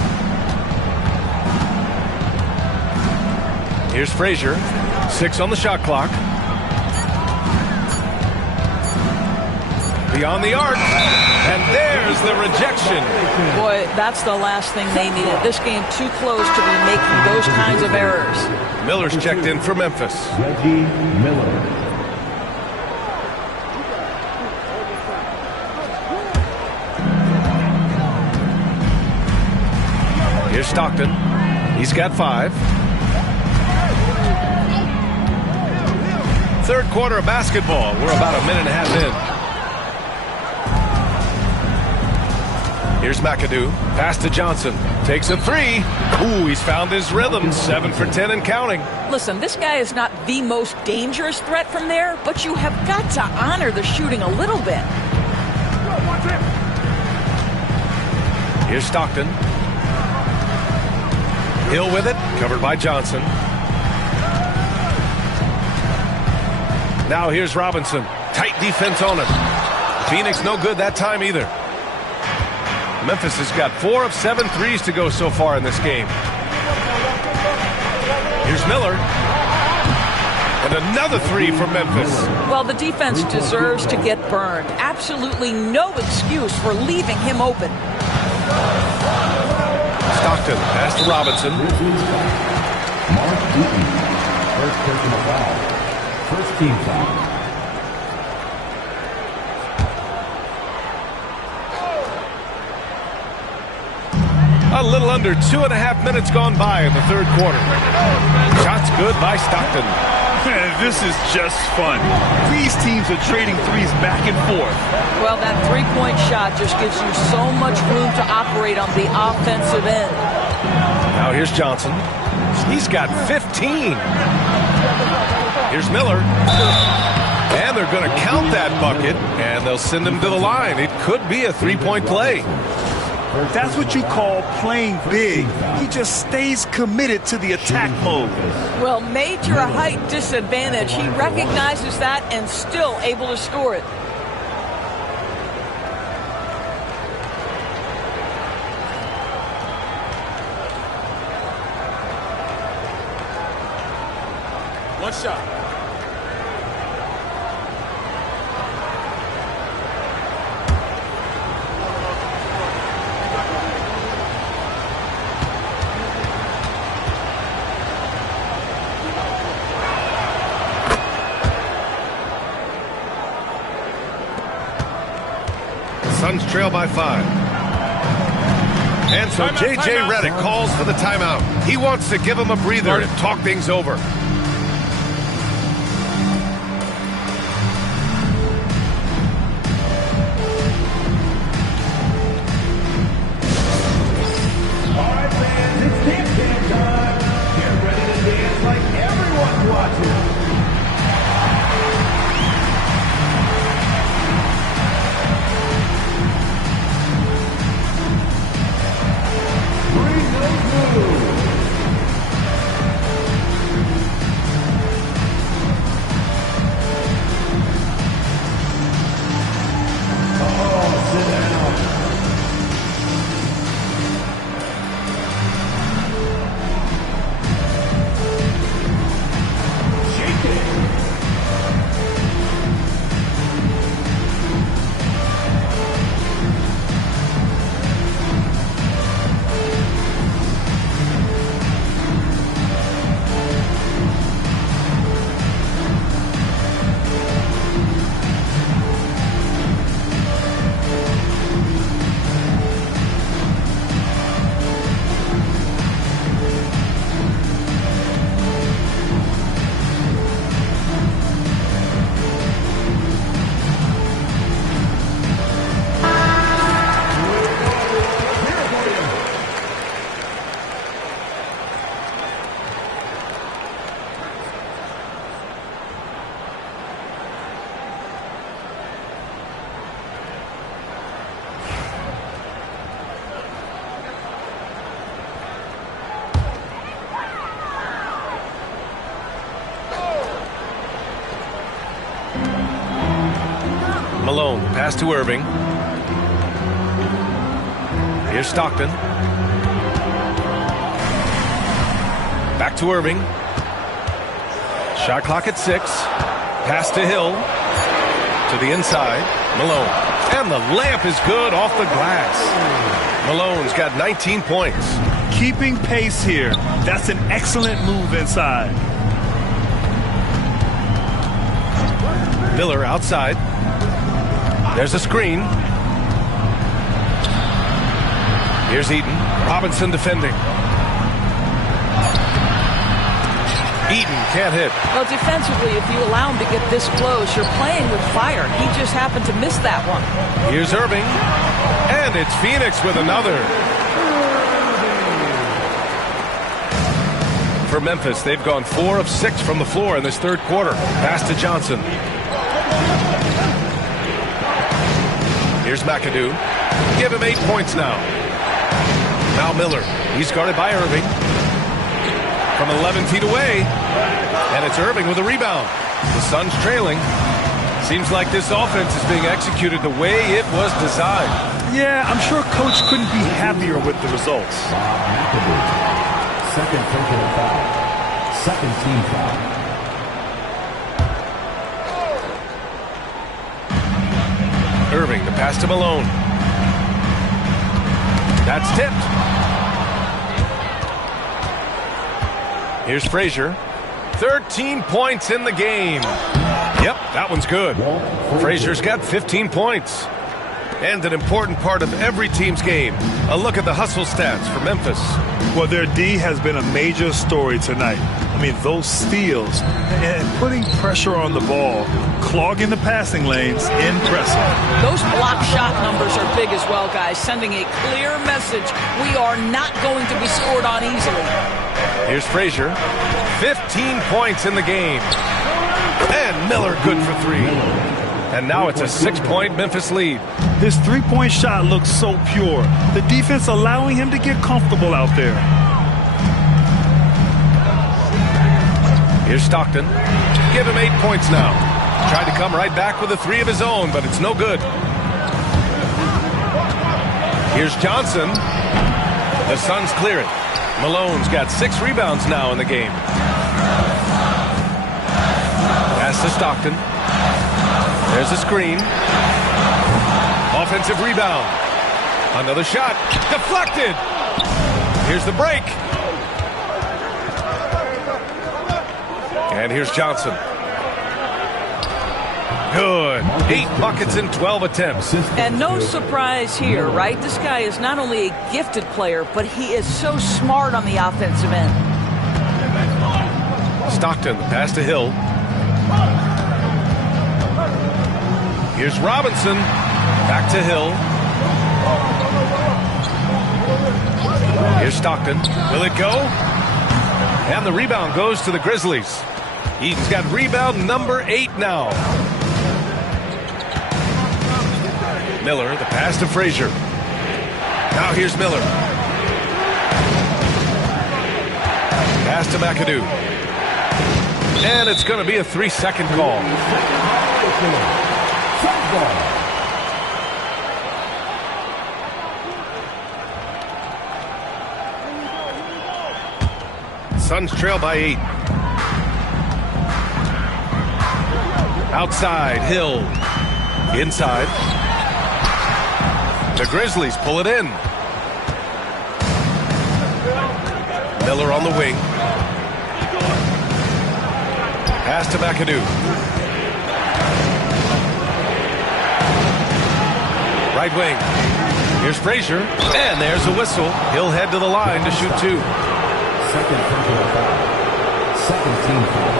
Here's Frazier. 6 on the shot clock. Beyond the arc. And there's the rejection. Boy, that's the last thing they needed. This game too close to be making those kinds of errors. Miller's checked in for Memphis. Reggie Miller. Here's Stockton. He's got 5. Third quarter of basketball. We're about a minute and a half in. Here's McAdoo. Pass to Johnson. Takes a 3. Ooh, he's found his rhythm. 7 for 10 and counting. Listen, this guy is not the most dangerous threat from there, but you have got to honor the shooting a little bit. Here's Stockton. Hill with it. Covered by Johnson. Now here's Robinson. Tight defense on him. Phoenix no good that time either. Memphis has got 4 of 7 threes to go so far in this game. Here's Miller. And another 3 for Memphis. Well, the defense deserves to get burned. Absolutely no excuse for leaving him open. Stockton pass to Robinson. Mark Eaton. First personal foul. First team foul. A little under 2.5 minutes gone by in the third quarter. Shots good by Stockton. Man, this is just fun. These teams are trading threes back and forth. Well, that three-point shot just gives you so much room to operate on the offensive end. Now here's Johnson. He's got 15. Here's Miller. And they're going to count that bucket, and they'll send him to the line. It could be a three-point play. That's what you call playing big. He just stays committed to the attack mode. Well, major height disadvantage. He recognizes that and still able to score it. One shot. Suns trail by 5. And so J.J. Redick calls for the timeout. He wants to give him a breather and talk things over. All right, fans, it's dance time. Get ready to dance like everyone's watching. Malone, pass to Irving. Here's Stockton. Back to Irving. Shot clock at 6. Pass to Hill. To the inside. Malone. And the layup is good off the glass. Malone's got 19 points. Keeping pace here. That's an excellent move inside. Miller outside. There's a screen. Here's Eaton. Robinson defending. Eaton can't hit. Well, defensively, if you allow him to get this close, you're playing with fire. He just happened to miss that one. Here's Irving. And it's Phoenix with another. For Memphis, they've gone 4 of 6 from the floor in this third quarter. Pass to Johnson. Here's McAdoo. Give him 8 points now. Now Miller. He's guarded by Irving. From 11 feet away. And it's Irving with a rebound. The Suns trailing. Seems like this offense is being executed the way it was designed. Yeah, I'm sure Coach couldn't be happier with the results. Second personal foul. Second team foul. Irving, the pass to Malone. That's tipped. Here's Frazier. 13 points in the game. Yep, that one's good. Frazier's got 15 points. And an important part of every team's game. A look at the hustle stats for Memphis. Well, their D has been a major story tonight. I mean, those steals and putting pressure on the ball, clogging the passing lanes, impressive. Those block shot numbers are big as well, guys, sending a clear message. We are not going to be scored on easily. Here's Frazier. 15 points in the game. And Miller good for 3. And now it's a 6-point Memphis lead. His three-point shot looks so pure. The defense allowing him to get comfortable out there. Here's Stockton. Give him 8 points now. Tried to come right back with a 3 of his own, but it's no good. Here's Johnson. The Suns clear it. Malone's got 6 rebounds now in the game. Pass to Stockton. There's a screen. Offensive rebound. Another shot. Deflected. Here's the break. And here's Johnson. Good. 8 buckets in 12 attempts. And no surprise here, right? This guy is not only a gifted player, but he is so smart on the offensive end. Stockton, pass to Hill. Here's Robinson. Back to Hill. Here's Stockton. Will it go? And the rebound goes to the Grizzlies. Eaton's got rebound number 8 now. Miller, the pass to Frazier. Now here's Miller. Pass to McAdoo. And it's going to be a 3-second call. Suns trail by 8. Outside, Hill. Inside. The Grizzlies pull it in. Miller on the wing. Pass to McAdoo. Right wing. Here's Frazier. And there's a whistle. He'll head to the line to shoot 2. Second team foul.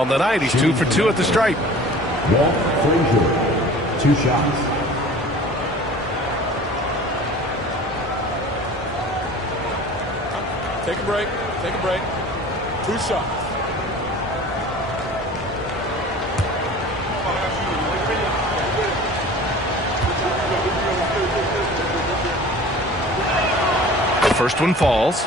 On the night, he's 2 for 2 at the stripe. Walt Frazier, 2 shots. Take a break. Take a break. 2 shots. The first one falls.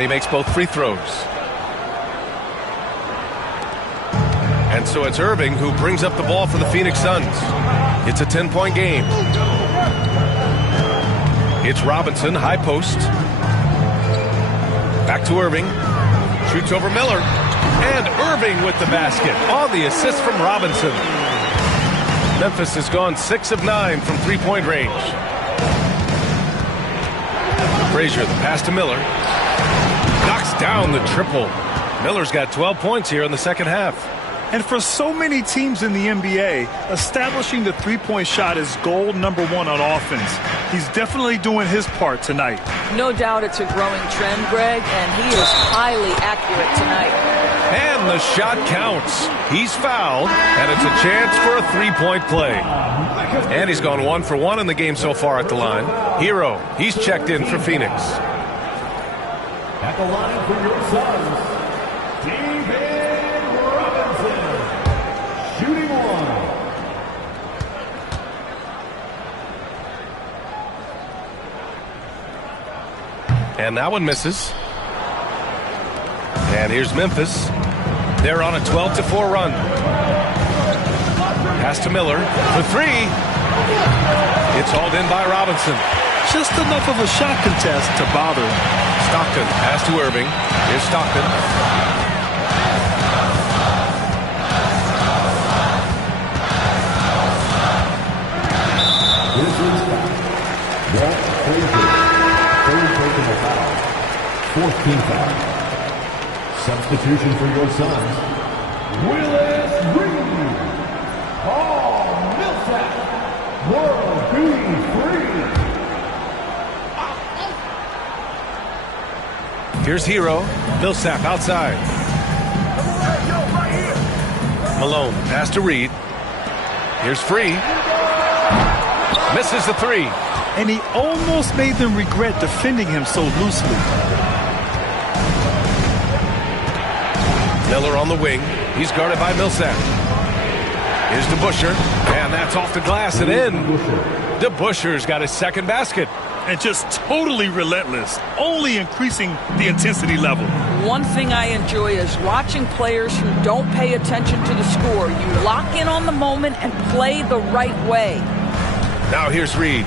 And he makes both free throws. And so it's Irving who brings up the ball for the Phoenix Suns. It's a 10-point game. It's Robinson, high post. Back to Irving. Shoots over Miller. And Irving with the basket. On the assist from Robinson. Memphis has gone 6 of 9 from three-point range. Frazier, the pass to Miller. Knocks down the triple. Miller's got 12 points here in the second half. And for so many teams in the NBA, establishing the three-point shot is goal number 1 on offense. He's definitely doing his part tonight. No doubt it's a growing trend, Greg, and he is highly accurate tonight. And the shot counts. He's fouled, and it's a chance for a three-point play. And he's gone 1 for 1 in the game so far at the line. Hero, he's checked in for Phoenix. At the line for your Suns, David Robinson, shooting 1. And that one misses. And here's Memphis. They're on a 12-4 run. Pass to Miller for 3. It's hauled in by Robinson. Just enough of a shot contest to bother him. Stockton, pass to Irving. Here's Stockton. This is Walt Frazier. Third taking a foul. 4th team foul. Substitution for your Suns, Willis Reed, Paul Millsap, World B3. Here's Hero. Millsap outside. Malone, pass to Reed. Here's Free. Misses the 3. And he almost made them regret defending him so loosely. Miller on the wing. He's guarded by Millsap. Here's DeBusschere. And that's off the glass and in. DeBusschere's got his second basket. And just totally relentless, only increasing the intensity level. One thing I enjoy is watching players who don't pay attention to the score. You lock in on the moment and play the right way. Now here's Reed.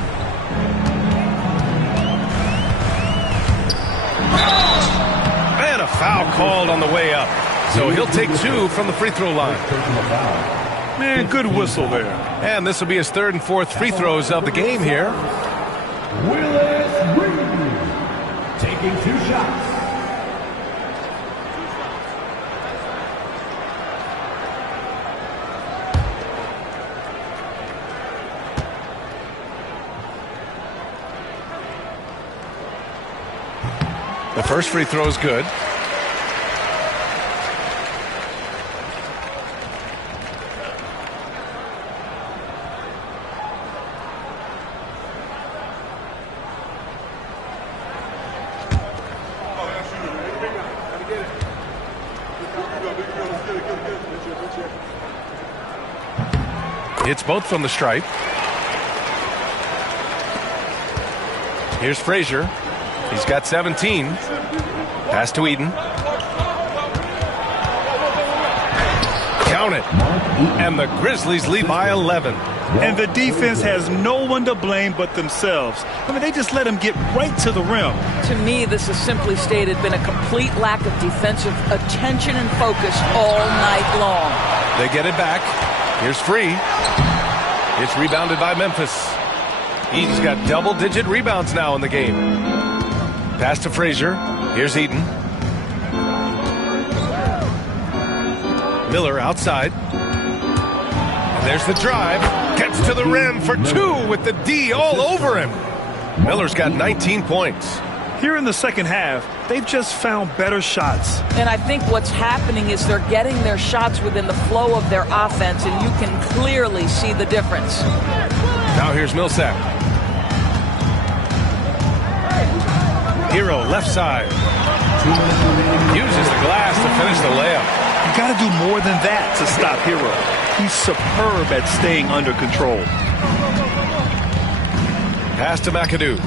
And a foul called on the way up. So he'll take 2 from the free throw line. Man, good whistle there. And this will be his 3rd and 4th free throws of the game here. Willis Reed taking 2 shots. The first free throw is good. It's both from the stripe. Here's Frazier. He's got 17. Pass to Eden. Count it. And the Grizzlies lead by 11. And the defense has no one to blame but themselves. I mean, they just let him get right to the rim. To me, this has simply stated been a complete lack of defensive attention and focus all night long. They get it back. Here's Free. It's rebounded by Memphis. Eden's got double-digit rebounds now in the game. Pass to Frazier. Here's Eden. Miller outside. And there's the drive. Gets to the rim for 2 with the D all over him. Miller's got 19 points. Here in the second half, they've just found better shots. And I think what's happening is they're getting their shots within the flow of their offense, and you can clearly see the difference. Now here's Millsap. Hero left side. Uses the glass to finish the layup. You got to do more than that to stop Hero. He's superb at staying under control. Pass to McAdoo.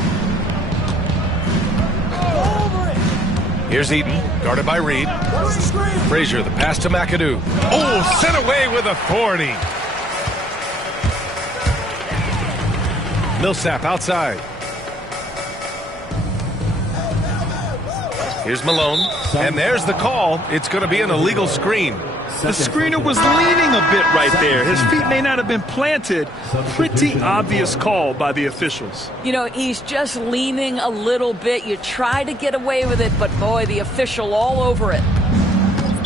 Here's Eaton, guarded by Reed. Frazier, the pass to McAdoo. Oh, sent away with authority. Millsap outside. Here's Malone, and there's the call. It's going to be an illegal screen. The screener was leaning a bit right there. His feet may not have been planted. Pretty obvious call by the officials. You know, he's just leaning a little bit. You try to get away with it, but boy, the official all over it.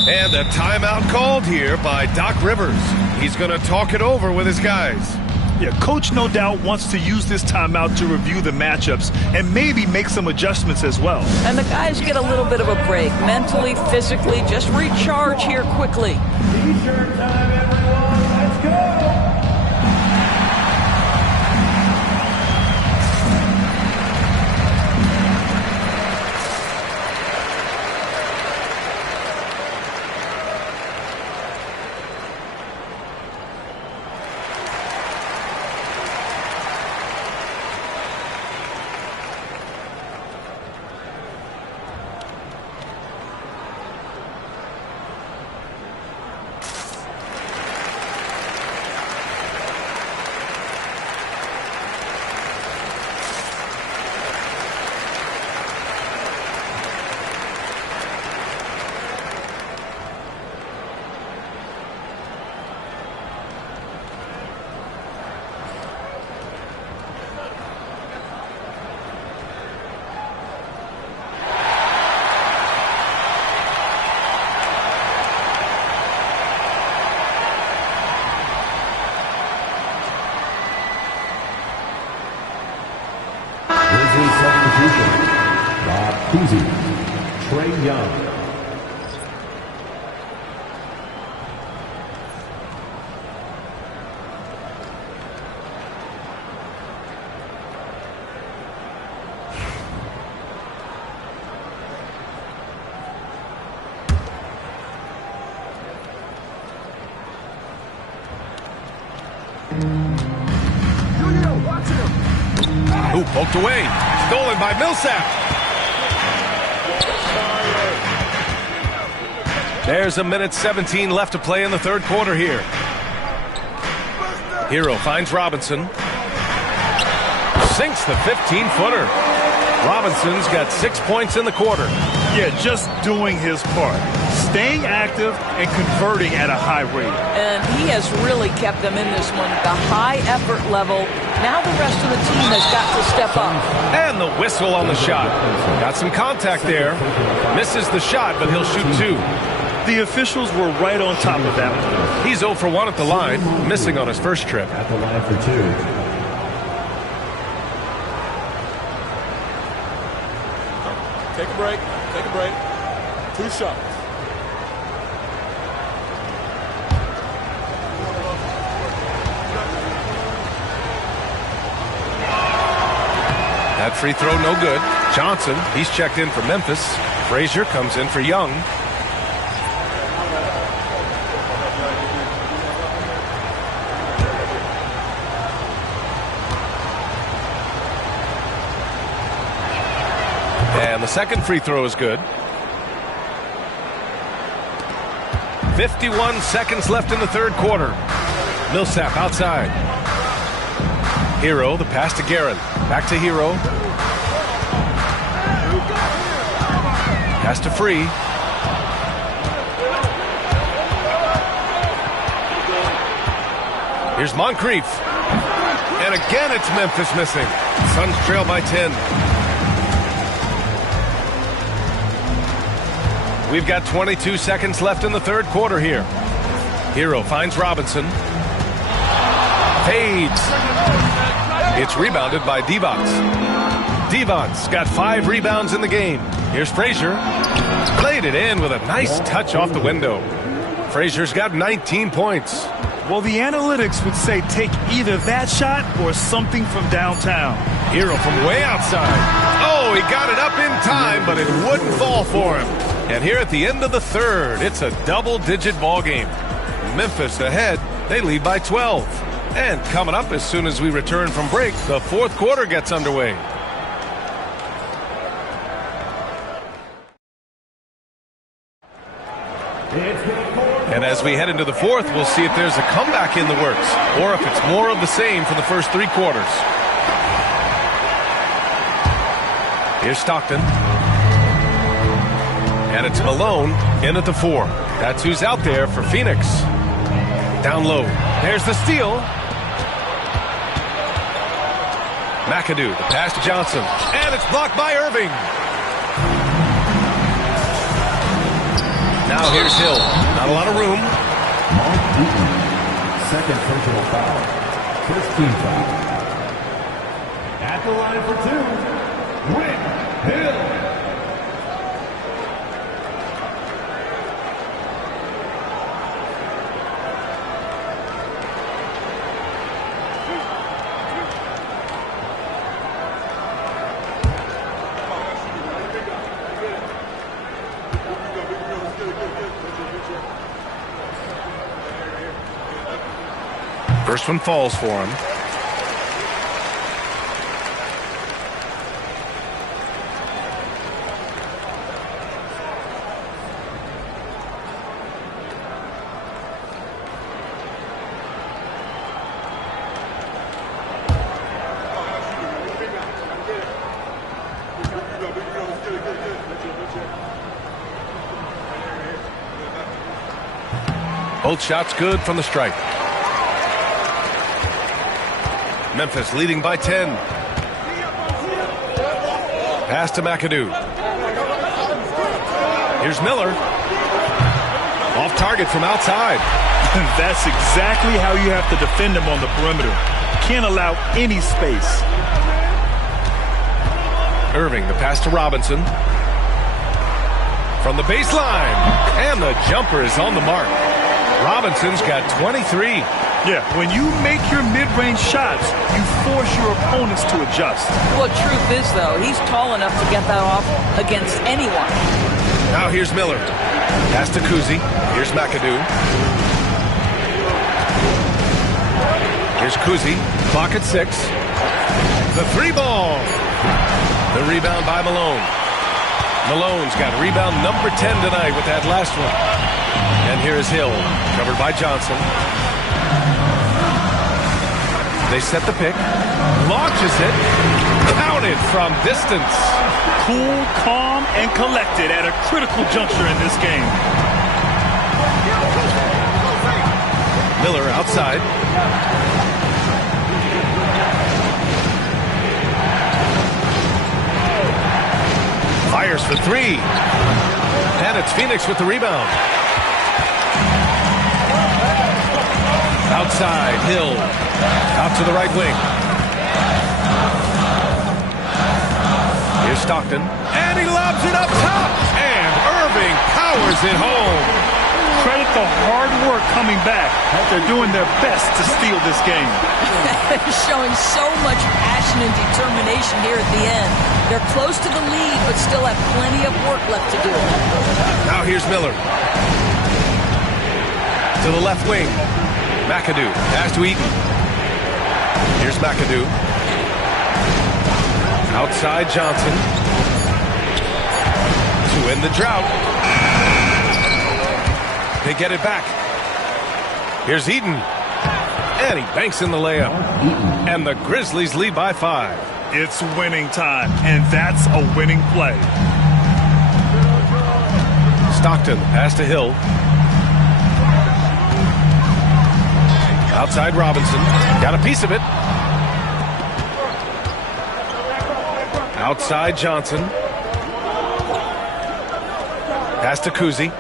And a timeout called here by Doc Rivers. He's going to talk it over with his guys. Yeah, coach no doubt wants to use this timeout to review the matchups and maybe make some adjustments as well. And the guys get a little bit of a break, mentally, physically, just recharge here quickly. T-shirt time, everyone. Let's go. Substitution. Bob Cousy, Trey Young. Ooh, poked away. Stolen by Millsap. There's a minute 17 left to play in the third quarter here. Hero finds Robinson. Sinks the 15-footer. Robinson's got 6 points in the quarter. Yeah, just doing his part. Staying active and converting at a high rate. And he has really kept them in this one. The high effort level. Now the rest of the team has got to step up. And the whistle on the shot. Got some contact there. Misses the shot, but he'll shoot two. The officials were right on top of that one. He's 0 for 1 at the line, missing on his first trip. At the line for two. Take a break. Take a break. 2 shots. That free throw no good. Johnson, he's checked in for Memphis. Frazier comes in for Young. And the second free throw is good. 51 seconds left in the third quarter. Millsap outside. Hero, the pass to Guerin. Back to Hero. Pass to Free. Here's Moncrief. And again it's Memphis missing. Suns trail by 10. We've got 22 seconds left in the third quarter here. Hero finds Robinson. Fades. It's rebounded by Divac. Divac's got 5 rebounds in the game. Here's Frazier. Played it in with a nice touch off the window. Frazier's got 19 points. Well, the analytics would say take either that shot or something from downtown. Hero from way outside. Oh, he got it up in time, but it wouldn't fall for him. And here at the end of the third, it's a double-digit ball game. Memphis ahead. They lead by 12. And coming up as soon as we return from break, the fourth quarter gets underway. And as we head into the fourth, we'll see if there's a comeback in the works or if it's more of the same for the first 3 quarters. Here's Stockton. And it's Malone in at the 4. That's who's out there for Phoenix. Down low. There's the steal. McAdoo, the pass to Johnson. And it's blocked by Irving. Now here's Hill. Not a lot of room. Second personal foul. First team foul. At the line for 2, Rick Hill. First one falls for him. Both shots good from the stripe. Memphis leading by 10. Pass to McAdoo. Here's Miller. Off target from outside. That's exactly how you have to defend him on the perimeter. Can't allow any space. Irving, the pass to Robinson. From the baseline. And the jumper is on the mark. Robinson's got 23. Yeah, when you make your mid-range shots, you force your opponents to adjust. Well, truth is, though, he's tall enough to get that off against anyone. Now here's Miller. Pass to Kuzi. Here's McAdoo. Here's Kuzi. Clock at 6. The 3-ball. The rebound by Malone. Malone's got rebound number 10 tonight with that last one. And here is Hill, covered by Johnson. They set the pick, launches it, counted from distance. Cool, calm, and collected at a critical juncture in this game. Miller outside. Fires for 3. And it's Phoenix with the rebound. Outside, Hill. Out to the right wing. Here's Stockton. And he lobs it up top. And Irving powers it home. Credit the hard work coming back. They're doing their best to steal this game. Showing so much passion and determination here at the end. They're close to the lead, but still have plenty of work left to do. Now here's Miller. To the left wing. McAdoo. Pass to Eaton. Here's McAdoo. Outside Johnson. To end the drought. They get it back. Here's Eaton. And he banks in the layup. And the Grizzlies lead by 5. It's winning time, and that's a winning play. Stockton, pass to Hill. Outside Robinson. Got a piece of it. Outside Johnson. Pass to Kuzi.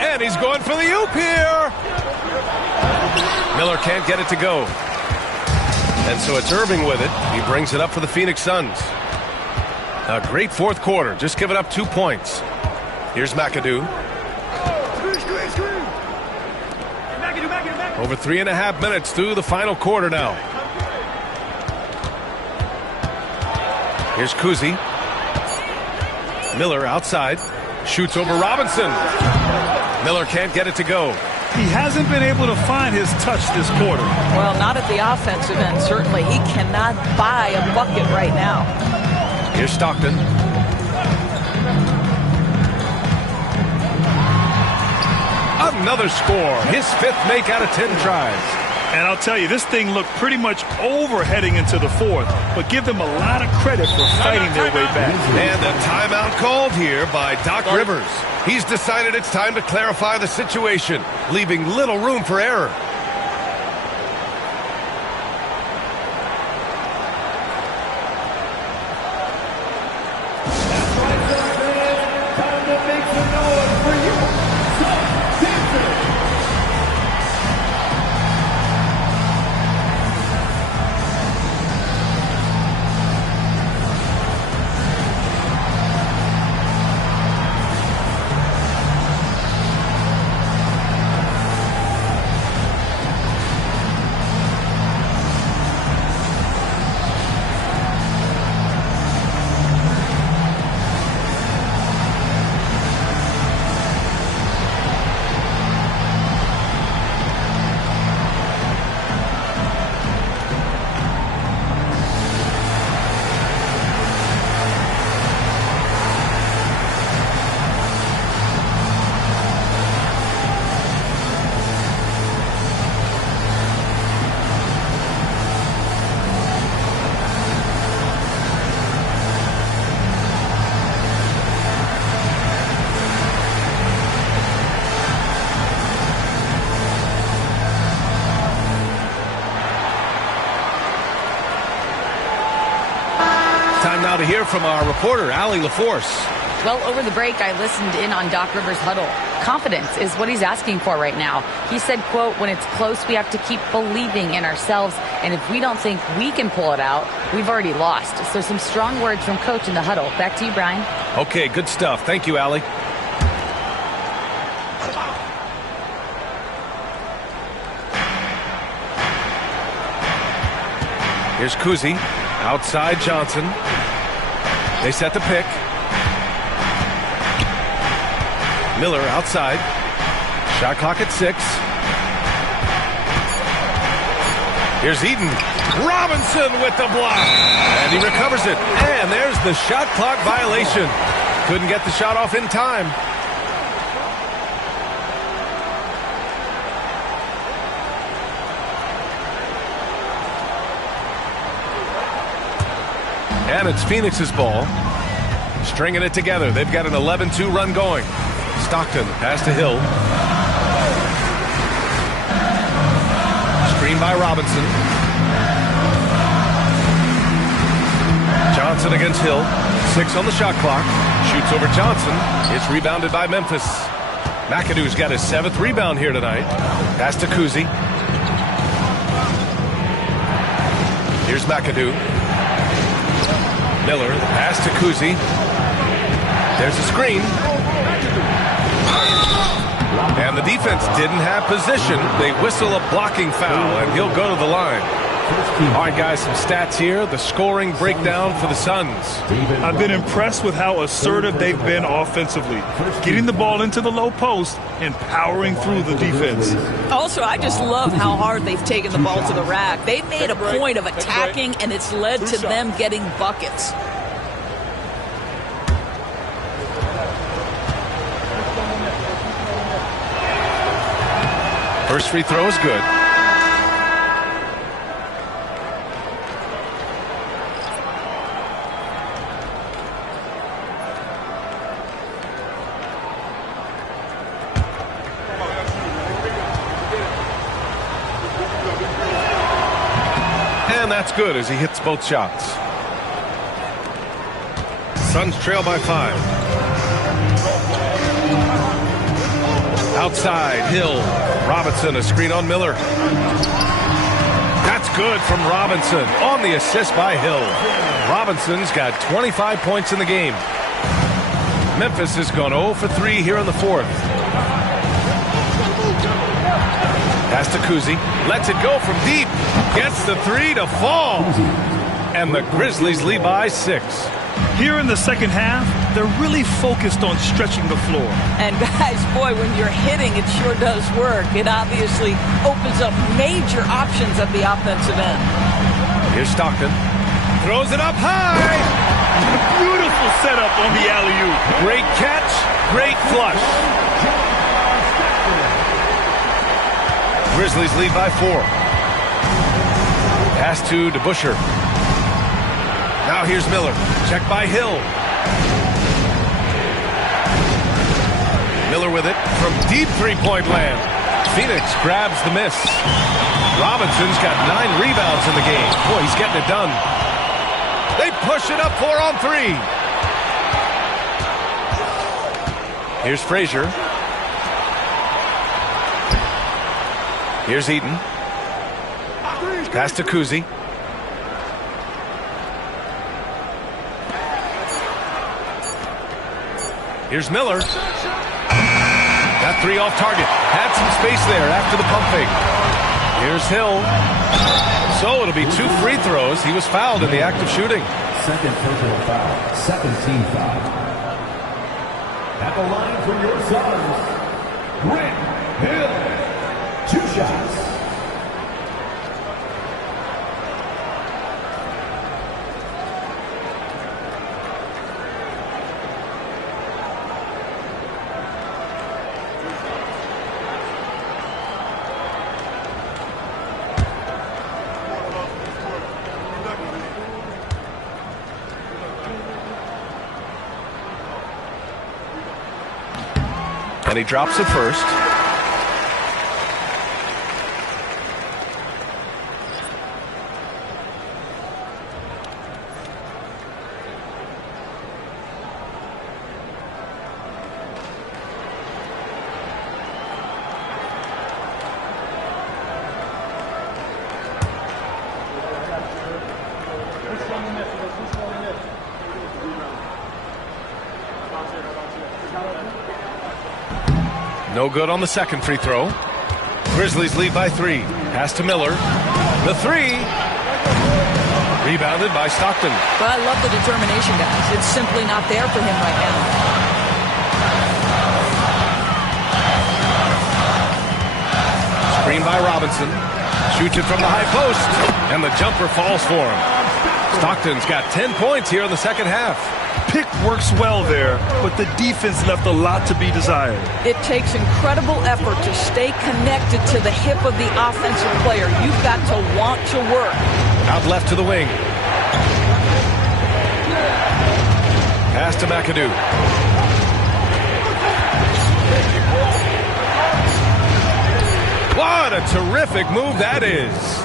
And he's going for the oop here. Miller can't get it to go. And so it's Irving with it. He brings it up for the Phoenix Suns. A great fourth quarter. Just give it up 2 points. Here's McAdoo. Over 3.5 minutes through the final quarter now. Here's Kuzi. Miller outside. Shoots over Robinson. Miller can't get it to go. He hasn't been able to find his touch this quarter. Well, not at the offensive end, certainly. He cannot buy a bucket right now. Here's Stockton. Another score. His 5th make out of 10 tries. And I'll tell you, this thing looked pretty much over heading into the 4th, but give them a lot of credit for fighting their way back. And a timeout called here by Doc Rivers. He's decided it's time to clarify the situation, leaving little room for error. Time to make some noise for you. Time now to hear from our reporter, Allie LaForce. Well, over the break, I listened in on Doc Rivers' huddle. Confidence is what he's asking for right now. He said, quote, when it's close, we have to keep believing in ourselves. And if we don't think we can pull it out, we've already lost. So some strong words from Coach in the huddle. Back to you, Brian. Okay, good stuff. Thank you, Allie. Here's Kuzi. Outside Johnson. They set the pick. Miller outside. Shot clock at 6. Here's Eden. Robinson with the block. And he recovers it. And there's the shot clock violation. Couldn't get the shot off in time. And it's Phoenix's ball. Stringing it together. They've got an 11-2 run going. Stockton pass to Hill. Screen by Robinson. Johnson against Hill. 6 on the shot clock. Shoots over Johnson. It's rebounded by Memphis. McAdoo's got his 7th rebound here tonight. Pass to Kuzi. Here's McAdoo. Miller, the pass to Kuzi. There's a screen. And the defense didn't have position. They whistle a blocking foul, and he'll go to the line. All right, guys, some stats here. The scoring breakdown for the Suns. I've been impressed with how assertive they've been offensively, getting the ball into the low post and powering through the defense. Also, I just love how hard they've taken the ball to the rack. They've made a point of attacking, and it's led to them getting buckets. First free throw is good. And that's good as he hits both shots. Suns trail by 5. Outside, Hill. Robinson, a screen on Miller. That's good from Robinson on the assist by Hill. Robinson's got 25 points in the game. Memphis has gone 0 for 3 here in the 4th. Pass to Kuzi. Lets it go from deep. Gets the 3 to fall. And the Grizzlies lead by 6. Here in the second half, they're really focused on stretching the floor. And guys, boy, when you're hitting, it sure does work. It obviously opens up major options at the offensive end. Here's Stockton. Throws it up high. Beautiful setup on the alley-oop. Great catch, great flush. Grizzlies lead by 4. Pass to DeBusschere. Now here's Miller. Check by Hill. Miller with it from deep three-point land. Phoenix grabs the miss. Robinson's got 9 rebounds in the game. Boy, he's getting it done. They push it up 4 on 3. Here's Frazier. Here's Eaton. Pass to Kuzi. Here's Miller. Got 3 off target. Had some space there after the pump fake. Here's Hill. So it'll be 2 free throws. He was fouled in the act of shooting. Second personal foul. Second team foul. At the line for your Suns, Grant Hill. 2 shots. And he drops it first. No good on the second free throw. Grizzlies lead by 3. Pass to Miller. The 3. Rebounded by Stockton. But I love the determination, guys. It's simply not there for him right now. Screen by Robinson. Shoots it from the high post. And the jumper falls for him. Stockton's got 10 points here in the second half. Pick works well there, but the defense left a lot to be desired. It takes incredible effort to stay connected to the hip of the offensive player. You've got to want to work. Out left to the wing. Pass to McAdoo. What a terrific move that is.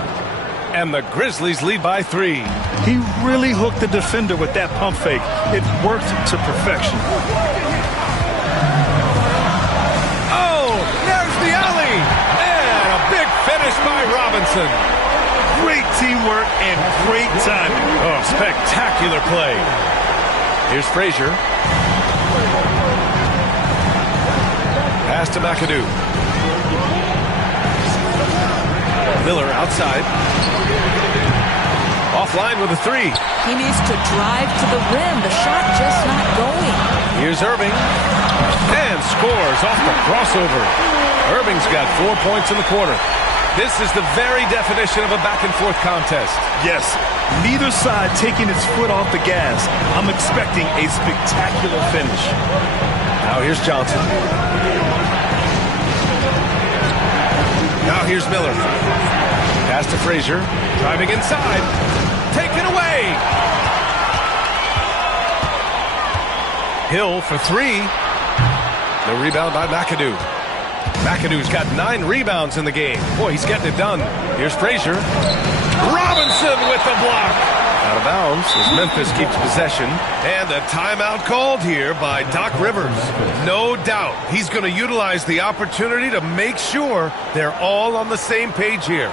And the Grizzlies lead by 3. He really hooked the defender with that pump fake. It worked to perfection. Oh, there's the alley. And a big finish by Robinson. Great teamwork and great timing. Oh, spectacular play. Here's Frazier. Pass to McAdoo. Miller outside. Offline with a 3. He needs to drive to the rim. The shot just not going. Here's Irving. And scores off the crossover. Irving's got 4 points in the quarter. This is the very definition of a back-and-forth contest. Yes, neither side taking its foot off the gas. I'm expecting a spectacular finish. Now here's Johnson. Now here's Miller. Pass to Frazier. Driving inside. Taken away. Hill for 3. The rebound by McAdoo. McAdoo's got 9 rebounds in the game. Boy, he's getting it done. Here's Frazier. Robinson with the block. Out of bounds as Memphis keeps possession. And a timeout called here by Doc Rivers. No doubt he's going to utilize the opportunity to make sure they're all on the same page here.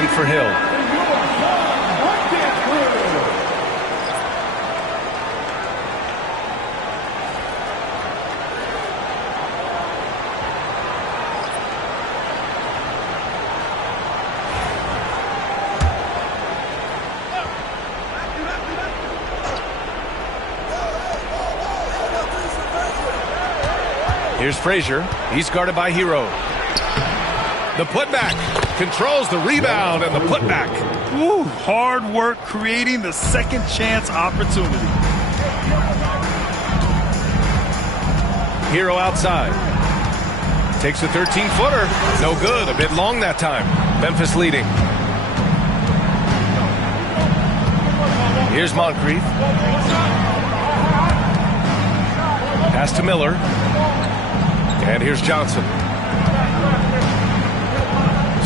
Second for Hill. Here's Frazier. He's guarded by Hero. The putback. Controls the rebound and the putback. Ooh, hard work creating the second chance opportunity. Hero outside. Takes a 13-footer. No good. A bit long that time. Memphis leading. Here's Moncrief. Pass to Miller. And here's Johnson.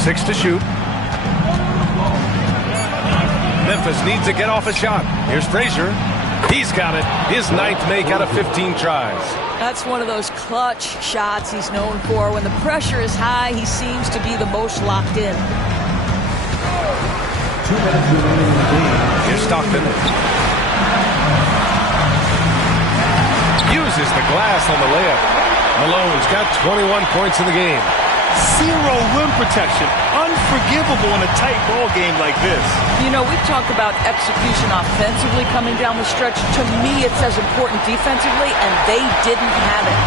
6 to shoot. Memphis needs to get off a shot. Here's Frazier. He's got it. His 9th make out of 15 tries. That's one of those clutch shots he's known for. When the pressure is high, he seems to be the most locked in. Here's Stockton. Uses the glass on the layup. Malone's got 21 points in the game. Zero rim protection. Unforgivable in a tight ball game like this. You know, we've talked about execution offensively coming down the stretch. To me, it's as important defensively, and they didn't have it.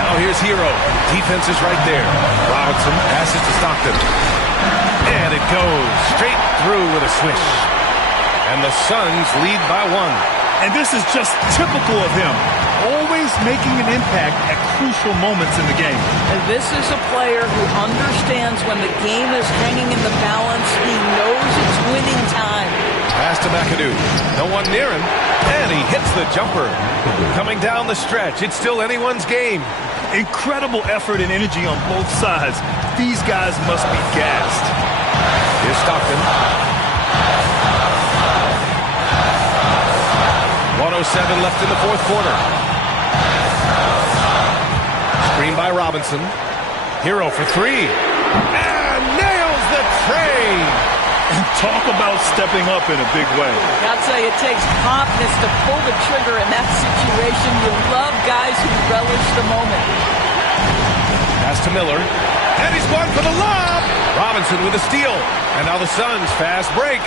Now here's Hero. Defense is right there. Robinson passes to Stockton. And it goes straight through with a swish. And the Suns lead by 1. And this is just typical of him. Always making an impact at crucial moments in the game. And this is a player who understands when the game is hanging in the balance. He knows it's winning time. Pass to McAdoo. No one near him. And he hits the jumper. Coming down the stretch. It's still anyone's game. Incredible effort and energy on both sides. These guys must be gassed. Here's Stockton. 1:07 left in the fourth quarter. Screen by Robinson. Hero for 3. And nails the tray. And talk about stepping up in a big way. I'll tell you, it takes confidence to pull the trigger in that situation. You love guys who relish the moment. Pass to Miller. And he's going for the lob. Robinson with a steal. And now the Suns fast break.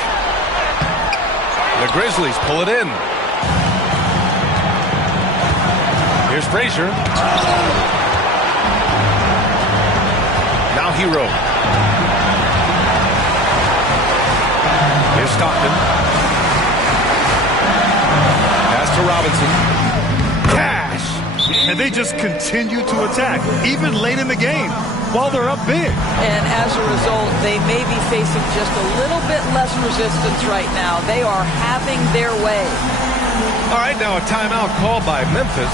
The Grizzlies pull it in. Here's Frazier. Now Hero. Here's Stockton. Pass to Robinson. Cash! And they just continue to attack, even late in the game, while they're up big. And as a result, they may be facing just a little bit less resistance right now. They are having their way. All right, now a timeout called by Memphis.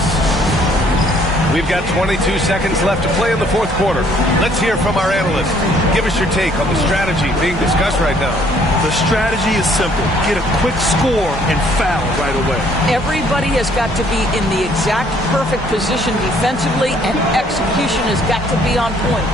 We've got 22 seconds left to play in the fourth quarter. Let's hear from our analyst. Give us your take on the strategy being discussed right now. The strategy is simple. Get a quick score and foul right away. Everybody has got to be in the exact perfect position defensively, and execution has got to be on point.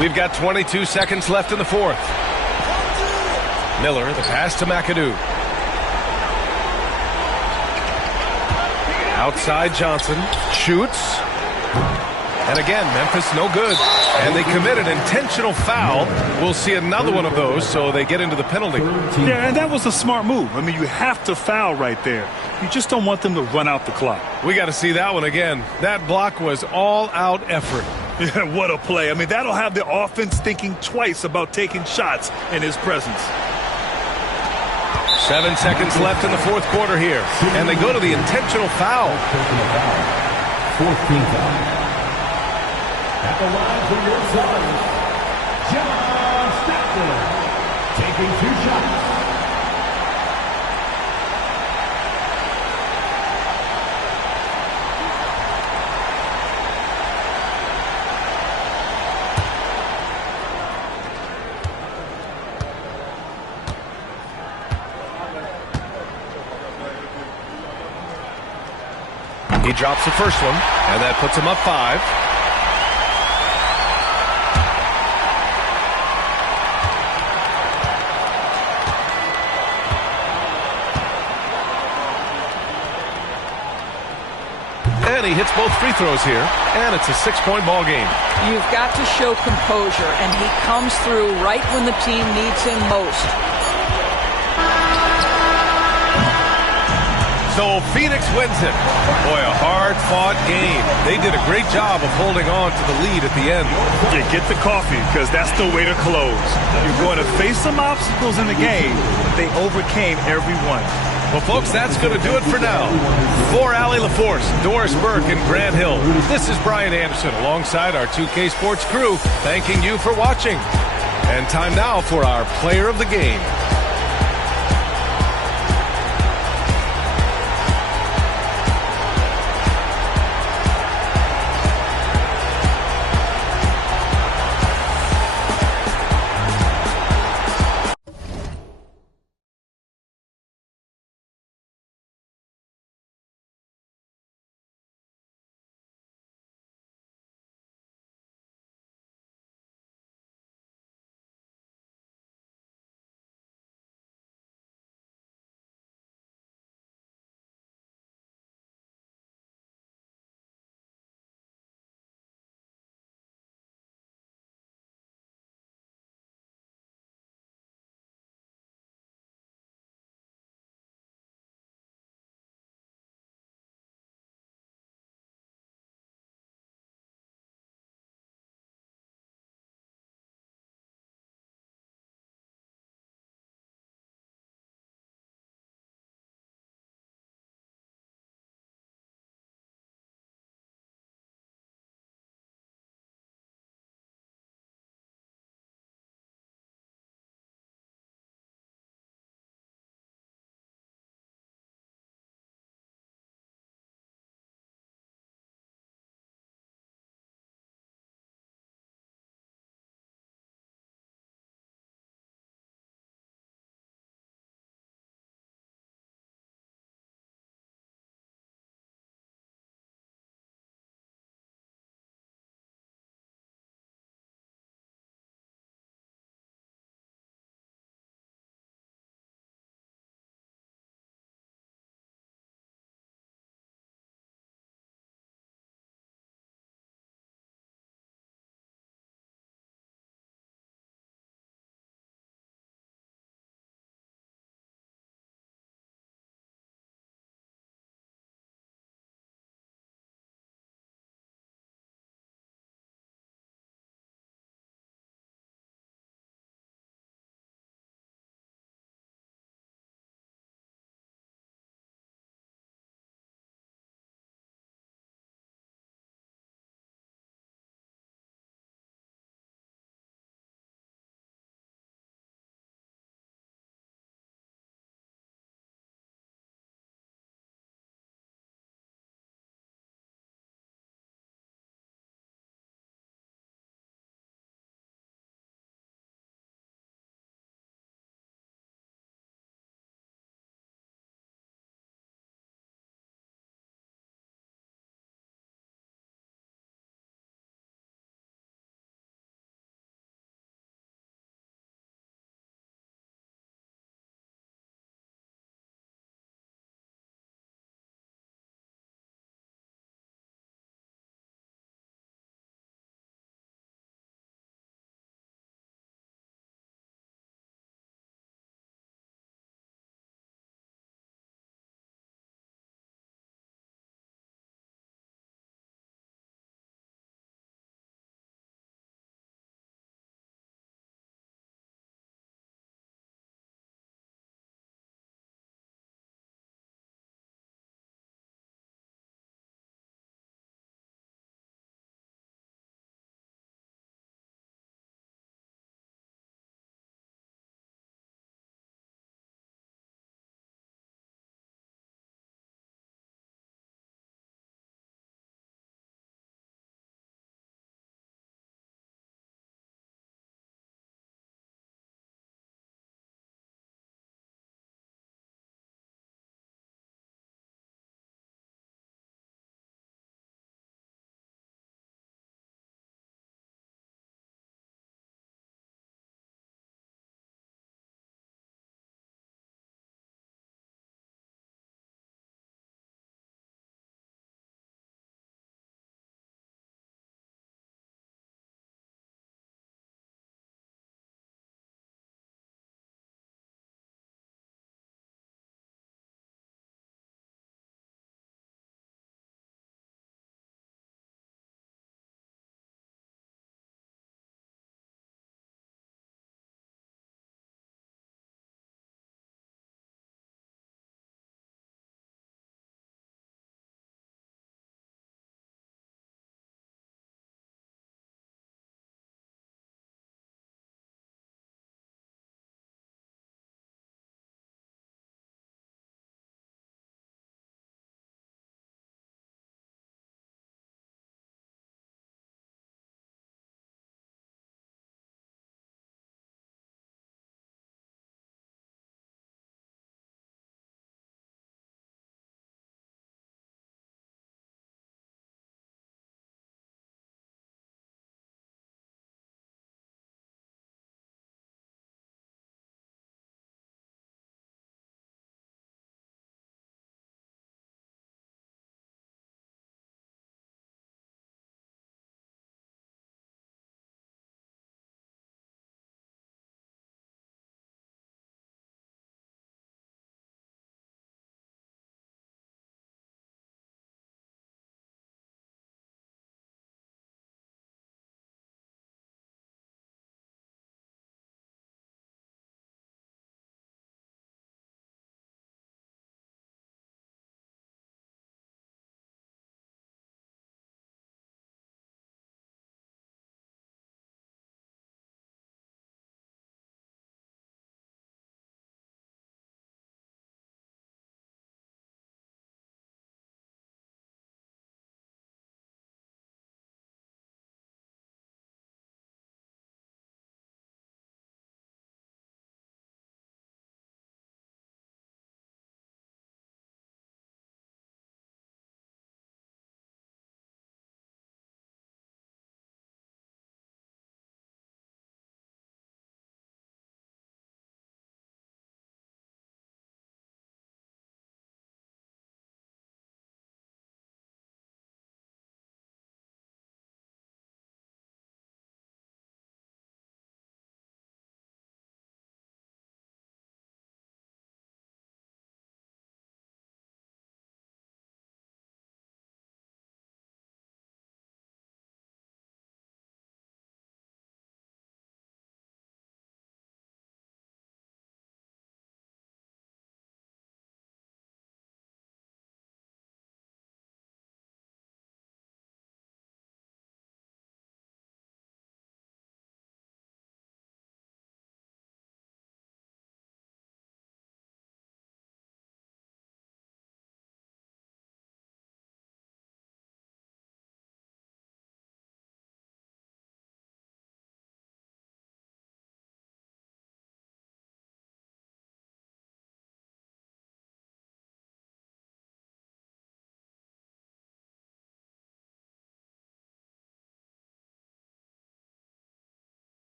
We've got 22 seconds left in the fourth. Miller, the pass to McAdoo. Outside Johnson. Shoots. And again, Memphis no good. And they commit an intentional foul. We'll see another one of those, so they get into the penalty. Yeah, and that was a smart move. I mean, you have to foul right there. You just don't want them to run out the clock. We got to see that one again. That block was all-out effort. Yeah, what a play. I mean, that'll have the offense thinking twice about taking shots in his presence. 7 seconds left in the fourth quarter here. And they go to the intentional foul. 14th foul. At the line for your Suns, John Stockton, taking 2 shots. He drops the first one, and that puts him up 5. And he hits both free throws here, and it's a 6-point ball game. You've got to show composure, and he comes through right when the team needs him most. So Phoenix wins it. Boy, a hard-fought game. They did a great job of holding on to the lead at the end. Yeah, get the coffee, because that's the way to close. You're going to face some obstacles in the game, but they overcame every one. Well, folks, that's going to do it for now. For Allie LaForce, Doris Burke, and Grant Hill, this is Brian Anderson alongside our 2K Sports crew, thanking you for watching. And time now for our player of the game.